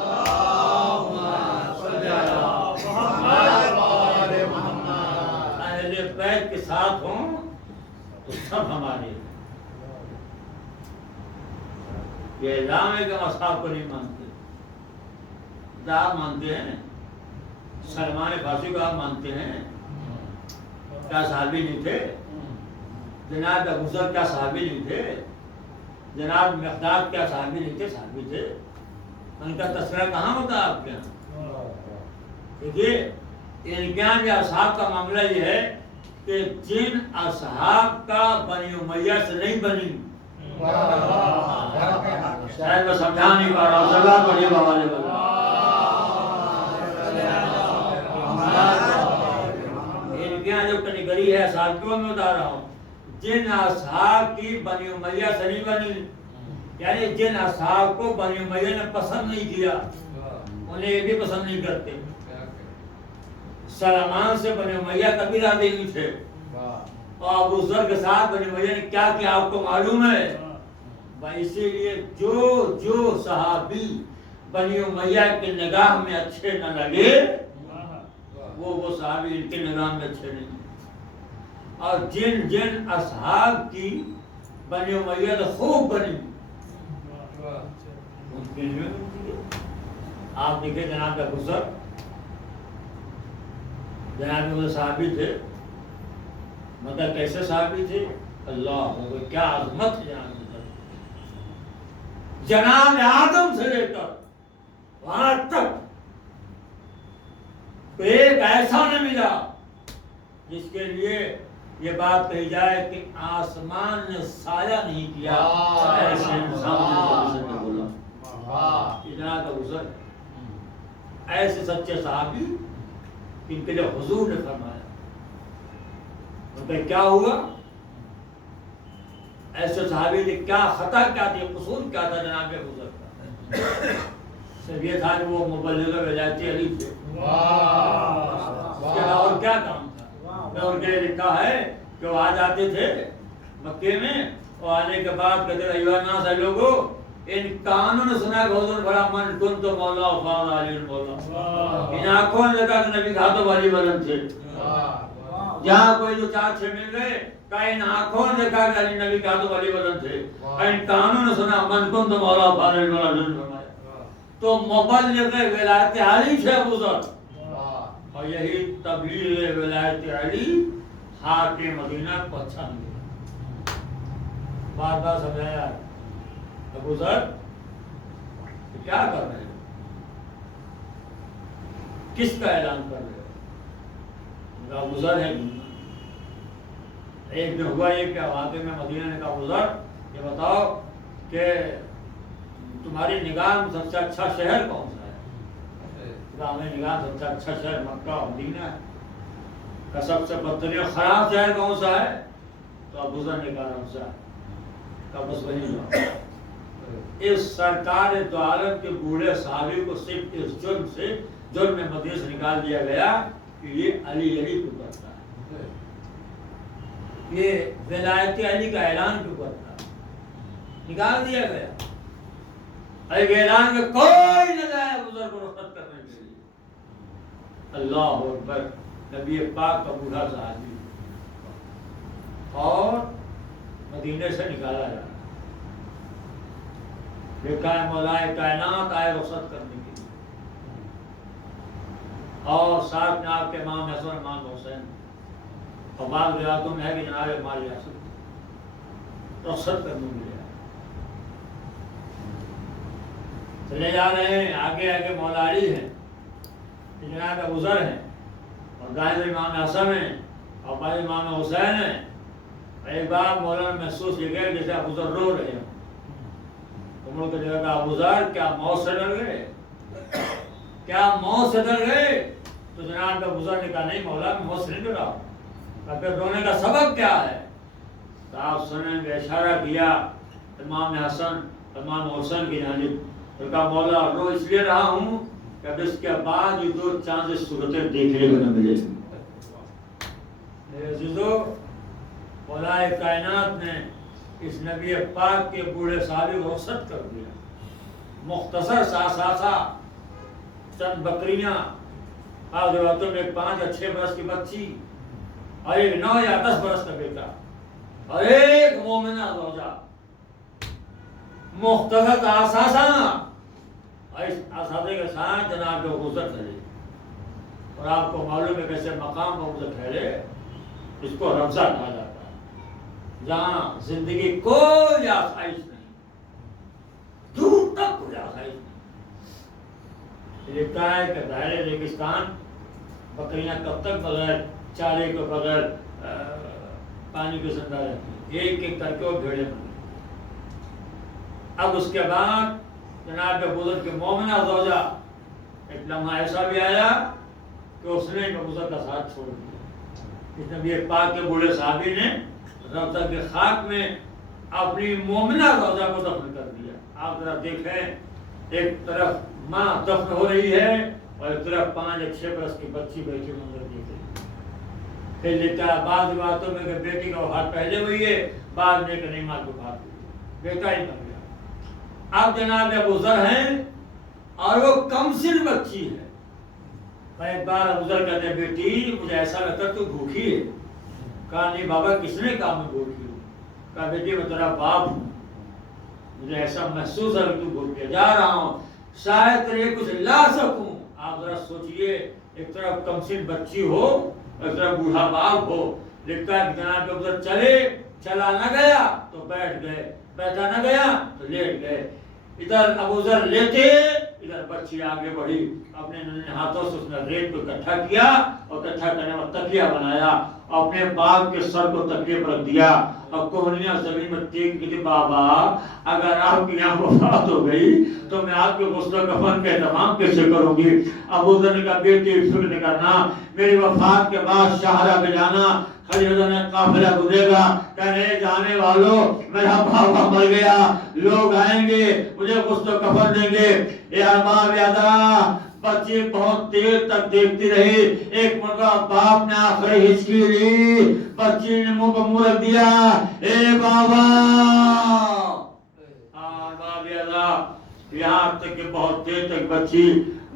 اہل بیت کے ساتھ ہوں تو سب ہمارے. یہ الزام ہے کہ ہم اصحاب کو نہیں مانتے. آپ مانتے ہیں سلمان فارسی کو، آپ مانتے ہیں. کیا صحابی نہیں تھے؟ جناب ابو ذر کیا صحابی نہیں تھے؟ جناب مقداد کیا صحابی نہیں تھے؟ صحابی تھے. ان کا تذکرہ کہاں ہوتا آپ کے یہاں؟ دیکھیے ان کے یہاں اصحاب کا معاملہ یہ ہے کہ جن اصحاب کا بنی امیہ سے نہیں بنی. شاید میں سمجھا نہیں پا رہا ہوں. سلام پڑھیے بابا نے بولا. ان کے یہاں جو کیٹیگری ہے اصحاب کیوں میں بتا رہا ہوں، جن اصحاب کی بنی امیہ سے نہیں بنی، یعنی جن اصحاب کو بنی امیہ نے پسند نہیں کیا، انہیں یہ بھی پسند نہیں کرتے. سلمان سے بنی امیہ کبھی راضی نہیں تھے، اور ابو ذر کے ساتھ بنی امیہ نے کیا کیا آپ کو معلوم ہے؟ اسی لیے جو صحابی بنی امیہ کی نگاہ میں اچھے نہ لگے وہ صحابی ان کی نگاہ میں اچھے نہیں، اور جن اصحاب کی بنی امیہ تو خوب بنی ان کے لیے آپ دیکھیں جناب کا گزر، جناب وہ صحابی تھے، مگر کیسے صحابی تھے؟ اللہ کیا عظمت ہے جناب آدم سے لے کر وہاں تک ایک ایسا نہ ملا جس کے لیے یہ بات کہی جائے کہ آسمان نے سایہ نہیں کیا ایسے انسان نے بولا اتنا کا گزر، ایسے سچے صحابی ان کے لیے حضور نے فرمایا ان کا کیا ہوا، ایسے صحابی نے کیا خطا کیا تھی، قصور کیا تھا جناب حضور کا؟ صرف یہ تھا کہ وہ مبلغ ولایت علی تھے، اس کے اور کیا کام تھا؟ اور یہ لکھا ہے کہ وہ آ جاتے تھے مکے میں، اور آنے کے بعد کہتے رہے ایوہ الناس اے لوگوں ان کانوں نے سنا کہ حضور بڑا من کن تو مولا و فان علی مولا، ان آنکھوں نے دیکھا کہ نبی ہاتھوں والی بلند تھے، جہاں کوئی دو چار چھ مل گئے کہ ان آنکھوں نے دیکھا کہ علی نبی ہاتھوں والی بلند تھے، ان کانوں نے سنا من کن تو مولا و فان علی مولا، تو مبلغ ولایت علی تھے ابو ذر، اور یہی تبلیغ ولایت علی حاکم مدینہ کو اچھا نہیں لگا۔ بار بار سمجھایا ابو ذر کیا کر رہے ہیں، کس کا اعلان کر رہے ہو؟ ابو ذر ہے، ایک دن ہوا یہ کہ واقع میں مدینہ نے کہا ابو ذر یہ بتاؤ کہ تمہاری نگاہ میں سب سے اچھا شہر کون سا ہے؟ ہمیں نگاہ سب سے اچھا شہر مکہ اور مدینہ ہے، کا سب سے بدترین خراب شہر کون سا ہے؟ تو ابو ذر نے کہا رمضا کا، بس وہی جاؤ۔ اس سرکار دو عالم کے بوڑھے صحابی کو صرف اس جرم میں مدینہ سے نکال دیا گیا کہ یہ علی کیوں کرتا ہے، یہ ولایت علی کا اعلان کیوں کرتا ہے، نکال دیا گیا۔ ایک اعلان کہ کوئی نہ جائے ابو ذر کو رخصت کرنے کے لیے، اللہ اکبر، نبی پاک کا بوڑھا صحابی اور مدینے سے نکالا جا رہا، لکھا ہے مولائے کائنات آئے رخصت کرنے کے لیے، اور ساتھ میں آپ کے امام حسن امام حسین، اور بعض روایتوں میں ہے کہ جناب امام حسن رخصت کرنے کے لیے چلے جا رہے ہیں، آگے آگے مولا علی ہیں، جناب ابو ذر ہیں، اور دائیں امام حسن ہیں، اور بائیں امام حسین ہیں۔ ایک بار مولانا محسوس یہ گئے جیسے ابو ذر رو رہے ہیں، عمر کے جگہ کا ابو ذر کیا موت سے ڈر گئے، کیا موت سے ڈر گئے؟ تو جناب ابو ذر نے کہا نہیں مولا میں موت سے نہیں ڈرا ہوں، پھر رونے کا سبب کیا ہے؟ تو آپ سنیں گے اشارہ کیا امام حسن امام حسین کی جانب، تو کہا مولا رو اس لیے رہا ہوں کہ اب اس کے بعد یہ دو چانس صورتیں دیکھنے کو نہ ملے۔ میرے عزیزو، مولائے کائنات نے اس نبی پاک کے بوڑھے صحابی کو رخصت کر دیا، مختصر سا چند بکریاں، بعض روایتوں میں 5 یا 6 برس کی بچی، اور ایک 9 یا 10 برس کا بیٹا، اور ایک مومنہ زوجہ، مختصر آثاثہ، اور اس آثاثے کے ساتھ جناب جو گزر چلے، اور آپ کو معلوم ہے کیسے مقام پر گزر ٹھہرے، اس کو رمضہ کہا جاتا ہے، جہاں زندگی کوئی آسائش نہیں، دور تک کوئی آسائش نہیں۔ لکھتا ہے کہ دائرے ریگستان بکریاں کب تک بغیر چارے کے بغیر پانی کے زندہ رہتی ہیں، ایک ایک کر کے وہ بھیڑیں بن گئی۔ اب اس کے بعد جناب بزرگ کے مومنہ زوجہ، ایک لمحہ ایسا بھی آیا کہ اس نے بزرگ کا ساتھ چھوڑ دیا، اس نبی پاک کے بوڑھے صحابی نے روضہ کے خاک میں اپنی مومنہ زوجہ کو دفن کر دیا۔ آپ ذرا دیکھیں، ایک طرف ماں دفن ہو رہی ہے اور ایک طرف 5 یا 6 برس کی بچی بیٹھی منظر دیکھ رہی. پھر لیتا ہے بعض باتوں میں کہ بیٹی کا وفات پہلے ہوئی ہے، بعد میں کہ نہیں ماں کی وفات ہوئی، بیٹا ہی بن گیا. اب جناب ابو ذر ہیں اور وہ کم سن بچی ہے. میں ایک بار ابو ذر کہتے ہیں بیٹی مجھے ایسا لگتا تو بھوکی ہے. کہا نہیں بابا کس نے کہا میں بھوکی ہوں. کہا بیٹی میں تیرا باپ ہوں، مجھے ایسا محسوس ہے کہ تو بھوکی ہے، جا رہا ہوں شاید تیرے کچھ لا سکوں. آپ ذرا سوچئے، ایک طرف کم سن بچی ہو، ایک طرف بوڑھا باپ ہو. لکھتا ہے کہ جناب ابو ذر چلے، چلا نہ گیا تو بیٹھ گئے، بیٹھا نہ گیا تو لیٹ گئے. ادھر ابو ذر لیٹے، ادھر بچی آگے بڑھی، اپنے ننھے ہاتھوں سے اس نے ریت کو اکٹھا کیا اور اکٹھا کرنے میں تکیہ بنایا، اپنے باپ کے سر کو تکیے پر رکھ دیا اور کوہنیاں زمین میں ٹیک کی. بابا اگر آپ کی یہاں وفات ہو گئی تو میں آپ کے غسل و کفن کا اہتمام کیسے کروں گی؟ ابو ذر نے کہا بیٹی فکر نہیں کرنا، میری وفات کے بعد شاہراہ پہ جانا، خلیفہ نے قافلہ گزرے گا، کہنے جانے والوں میرا بابا مر گیا، لوگ آئیں گے مجھے غسل و کفن دیں گے. اے ارباب یادا، بچی بہت دیر تک دیکھتی رہی. ایک مرتبہ باپ نے آخری ہچکی لی، بچی نے منہ پر منہ رکھ دیا، اے بابا. ارباب یادا، یہاں تک کہ بہت دیر تک بچی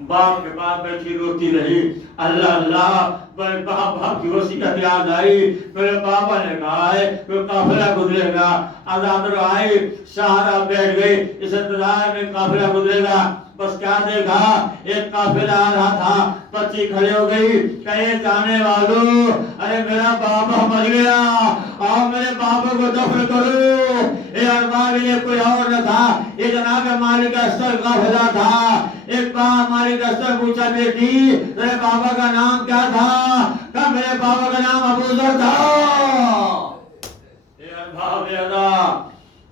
باپ کے پاس بیٹھی روتی رہی. اللہ اللہ، میرے باپ کی وصیت یاد آئی. میرے بابا نے کہا ہے کہ قافلہ گزرے گا. عزادر آئی، شاہراہ بیٹھ گئی، اس انتظار میں قافلہ گزرے گا. بس کیا دیکھا، ایک قافلہ آ رہا تھا، بچی کھڑی ہو گئی، کہے جانے والوں ارے میرا بابا مر گیا، آؤ میرے بابا کو دفن کرو. اے ارباب، یہ کوئی اور نہ تھا، یہ جناب مالک اشتر قافلہ تھا. ایک بار مالک اشتر پوچھا بیٹی تیرے بابا کا نام کیا تھا؟ کہا میرے بابا کا نام ابو ذر تھا. اے ارباب یادا،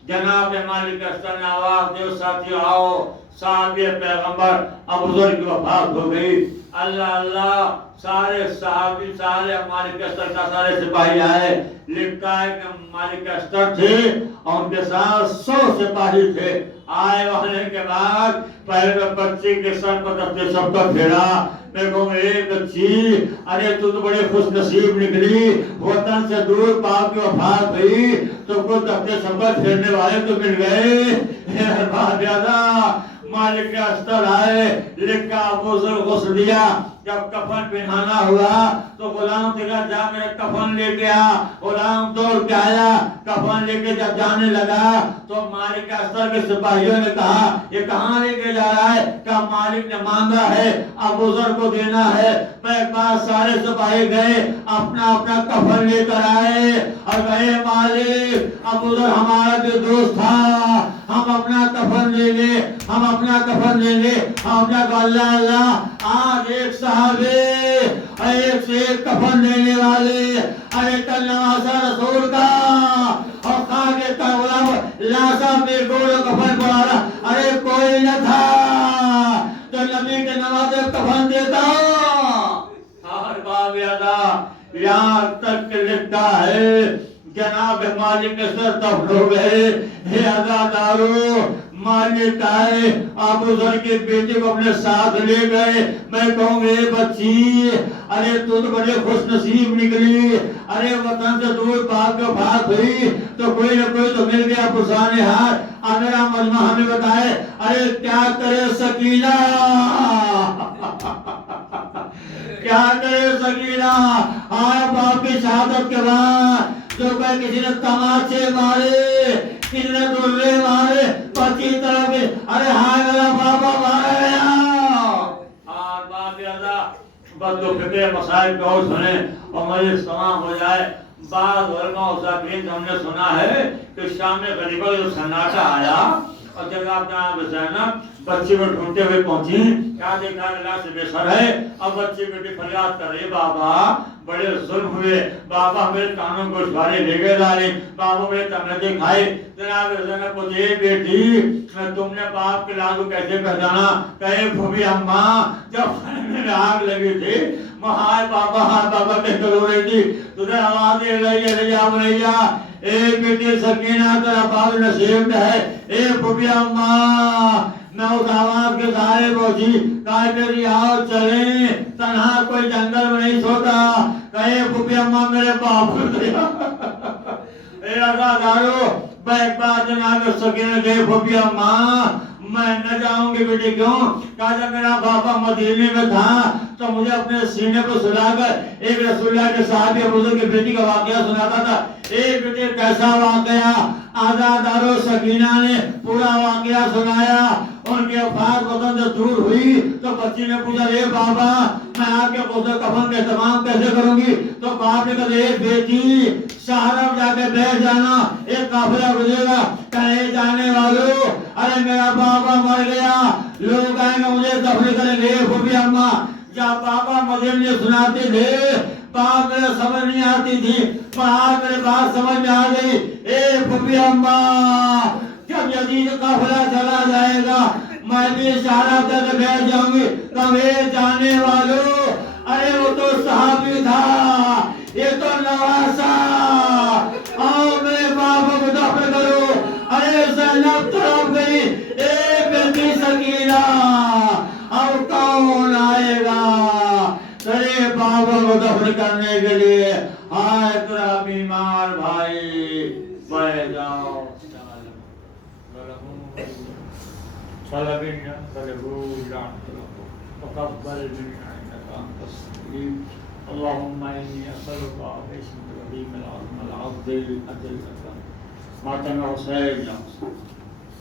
جناب مالک اشتر نے آواز دے ساتھیو آؤ، صحابی پیغمبر ابو ذر کی وفات ہو گئی. اللہ اللہ، سارے صحابی سارے مالک اشتر کا سارے سپاہی آئے. لکھتا ہے کہ مالک اشتر تھے اور ان کے ساتھ 100 سپاہی تھے. آئے وہاں کے بعد پہلے بچی کے سر پر دستے سب کا پھیرا. میں کہوں اے بچی، ارے تو بڑے خوش نصیب نکلی، وطن سے دور باپ کی وفات ہوئی تو کوئی دستے سب کا پھیرنے والے تو مل گئے. اے ارباب یادا، مالک اشتر آئے، لکھا ابو ذر غسل دیا. جب کفن پہنانا ہوا تو غلام سے کہا جا میرا کفن لے کے آ. غلام دوڑ کے آیا، کفن لے کے جب جانے لگا تو مالک اشتر کے سپاہیوں نے کہا یہ کہاں لے کے جا رہا ہے؟ کہا مالک نے مانگا ہے، ابو ذر کو دینا ہے. میں پاس سارے سپاہی گئے، اپنا اپنا کفن لے کر آئے اور کہے مالک ابو ذر ہمارا جو دوست تھا، ہم اپنا کفن لیں گے، ہم اپنا کفن لیں گے. ہم نے کہا اللہ اللہ، آج ایک صحابی ایک سے ایک کفن لینے والے، ارے کل نوازہ رسول کا اور خاکے کا غلام لاسا میں گوڑ کفن پڑا رہا، ارے کوئی نہ تھا تو نبی کے نوازہ کفن دیتا. ارباب یادا، یہاں تک لکھتا ہے جناب مالک اشتر دفن ہو گئے. اے عزادارو، مالک آئے ابو ذر کے بیٹے کو اپنے ساتھ لے گئے. میں کہوں گے بچی، ارے تو بڑے خوش نصیب نکلی، ارے وطن سے دور باپ کی وفات ہوئی تو کوئی نہ کوئی تو مل گیا پرسان ہاتھ. اب میرا مجمع ہمیں بتائے ارے کیا کرے سکینہ، کیا کرے سکینہ. آیا باپ کی شہادت کے بعد جو کہ کسی نے تماچے مارے، کسی نے دلے مارے، پچی طرح بھی ارے ہائے میرا بابا مارا گیا. اور باپ یادا، بس جو فکر مسائل کو سنیں اور مجلس تمام ہو جائے. بعض علماء و ذاکرین ہم نے سنا ہے کہ شام غریبہ جو سناٹا آیا اور جناب زینب بچی کو ڈھونڈتے ہوئے پہنچی. کیا دیکھا اللہ سے بے سر ہے. اب بچی بیٹی فریاد کر رہی بابا بڑے ظلم ہوئے، بابا میرے کانوں کو چھوارے لے گئے ظالم، بابا میرے تمنے کھائے. جناب زینب کو یہ بیٹی تم نے باپ کے لالو کیسے پہچانا؟ کہے پھوپھی اماں جب خیمے میں آگ لگی تھی میں ہائے بابا کہہ کر رو رہی تھی، تجھے آواز دے رہی ہے رجا بنیا. اے بیٹی سکینہ تیرا باپ نصیب ہے. اے پھوپھی اماں میں اس آواز کے سہارے پہنچی، کہا میری آؤ چلیں، تنہا کوئی جنگل میں نہیں سوتا، کہے پھوپھی اماں میرے باپ کو دیا۔ اے عزادارو، میں ایک بات جناب سکینہ دے پھوپھی اماں میں نہ جاؤں گی بیٹی، کیوں؟ کہا جب میرا بابا مدینے میں تھا تو مجھے اپنے سینے کو سلا کر ایک رسول اللہ کے صحابی ابو ذر کی بیٹی کا واقعہ سناتا تھا۔ ایک بیٹی کیسا واقعہ؟ عزادارو سکینہ نے پورا واقعہ سنایا۔ ان کے وفات وطن سے دور ہوئی تو بچی نے پوچھا اے بابا میں آپ کے غسل کفن کا اہتمام کیسے کروں گی؟ تو باپ نے کہا اے بیٹی شہر جا کے بیٹھ جانا، ایک قافلہ گزرے گا، کہے جانے والوں ارے میرا بابا مر گیا، لوگ آئیں گے مجھے دفن کریں گے۔ پھوپھی اماں جب بابا مدینے سناتے تھے بات میرے سمجھ نہیں آتی تھی، پر آج میرے بات سمجھ میں آ گئی۔ اے پھوپھی اماں جب یزید قافلہ چلا جائے گا میں بھی اشارہ کر کے بیٹھ جاؤں گی، کبھی جانے والوں ارے وہ تو صحابی تھا، یہ تو نواسا، آؤ میرے باپ کو دفن کرو۔ ارے زینب طرف گئی، اے بیٹی سکینہ اب کون آئے گا تیرے بابا کو دفن کرنے کے لیے؟ ہائے تیرا بیمار بھائی، بیٹھ جاؤ۔ صلبنا صلبوا لعنة تقبل منا إنك أنت السميع اللهم إني أسألك باسمك العظيم العظيم العظيم الأجل ما تنع حسين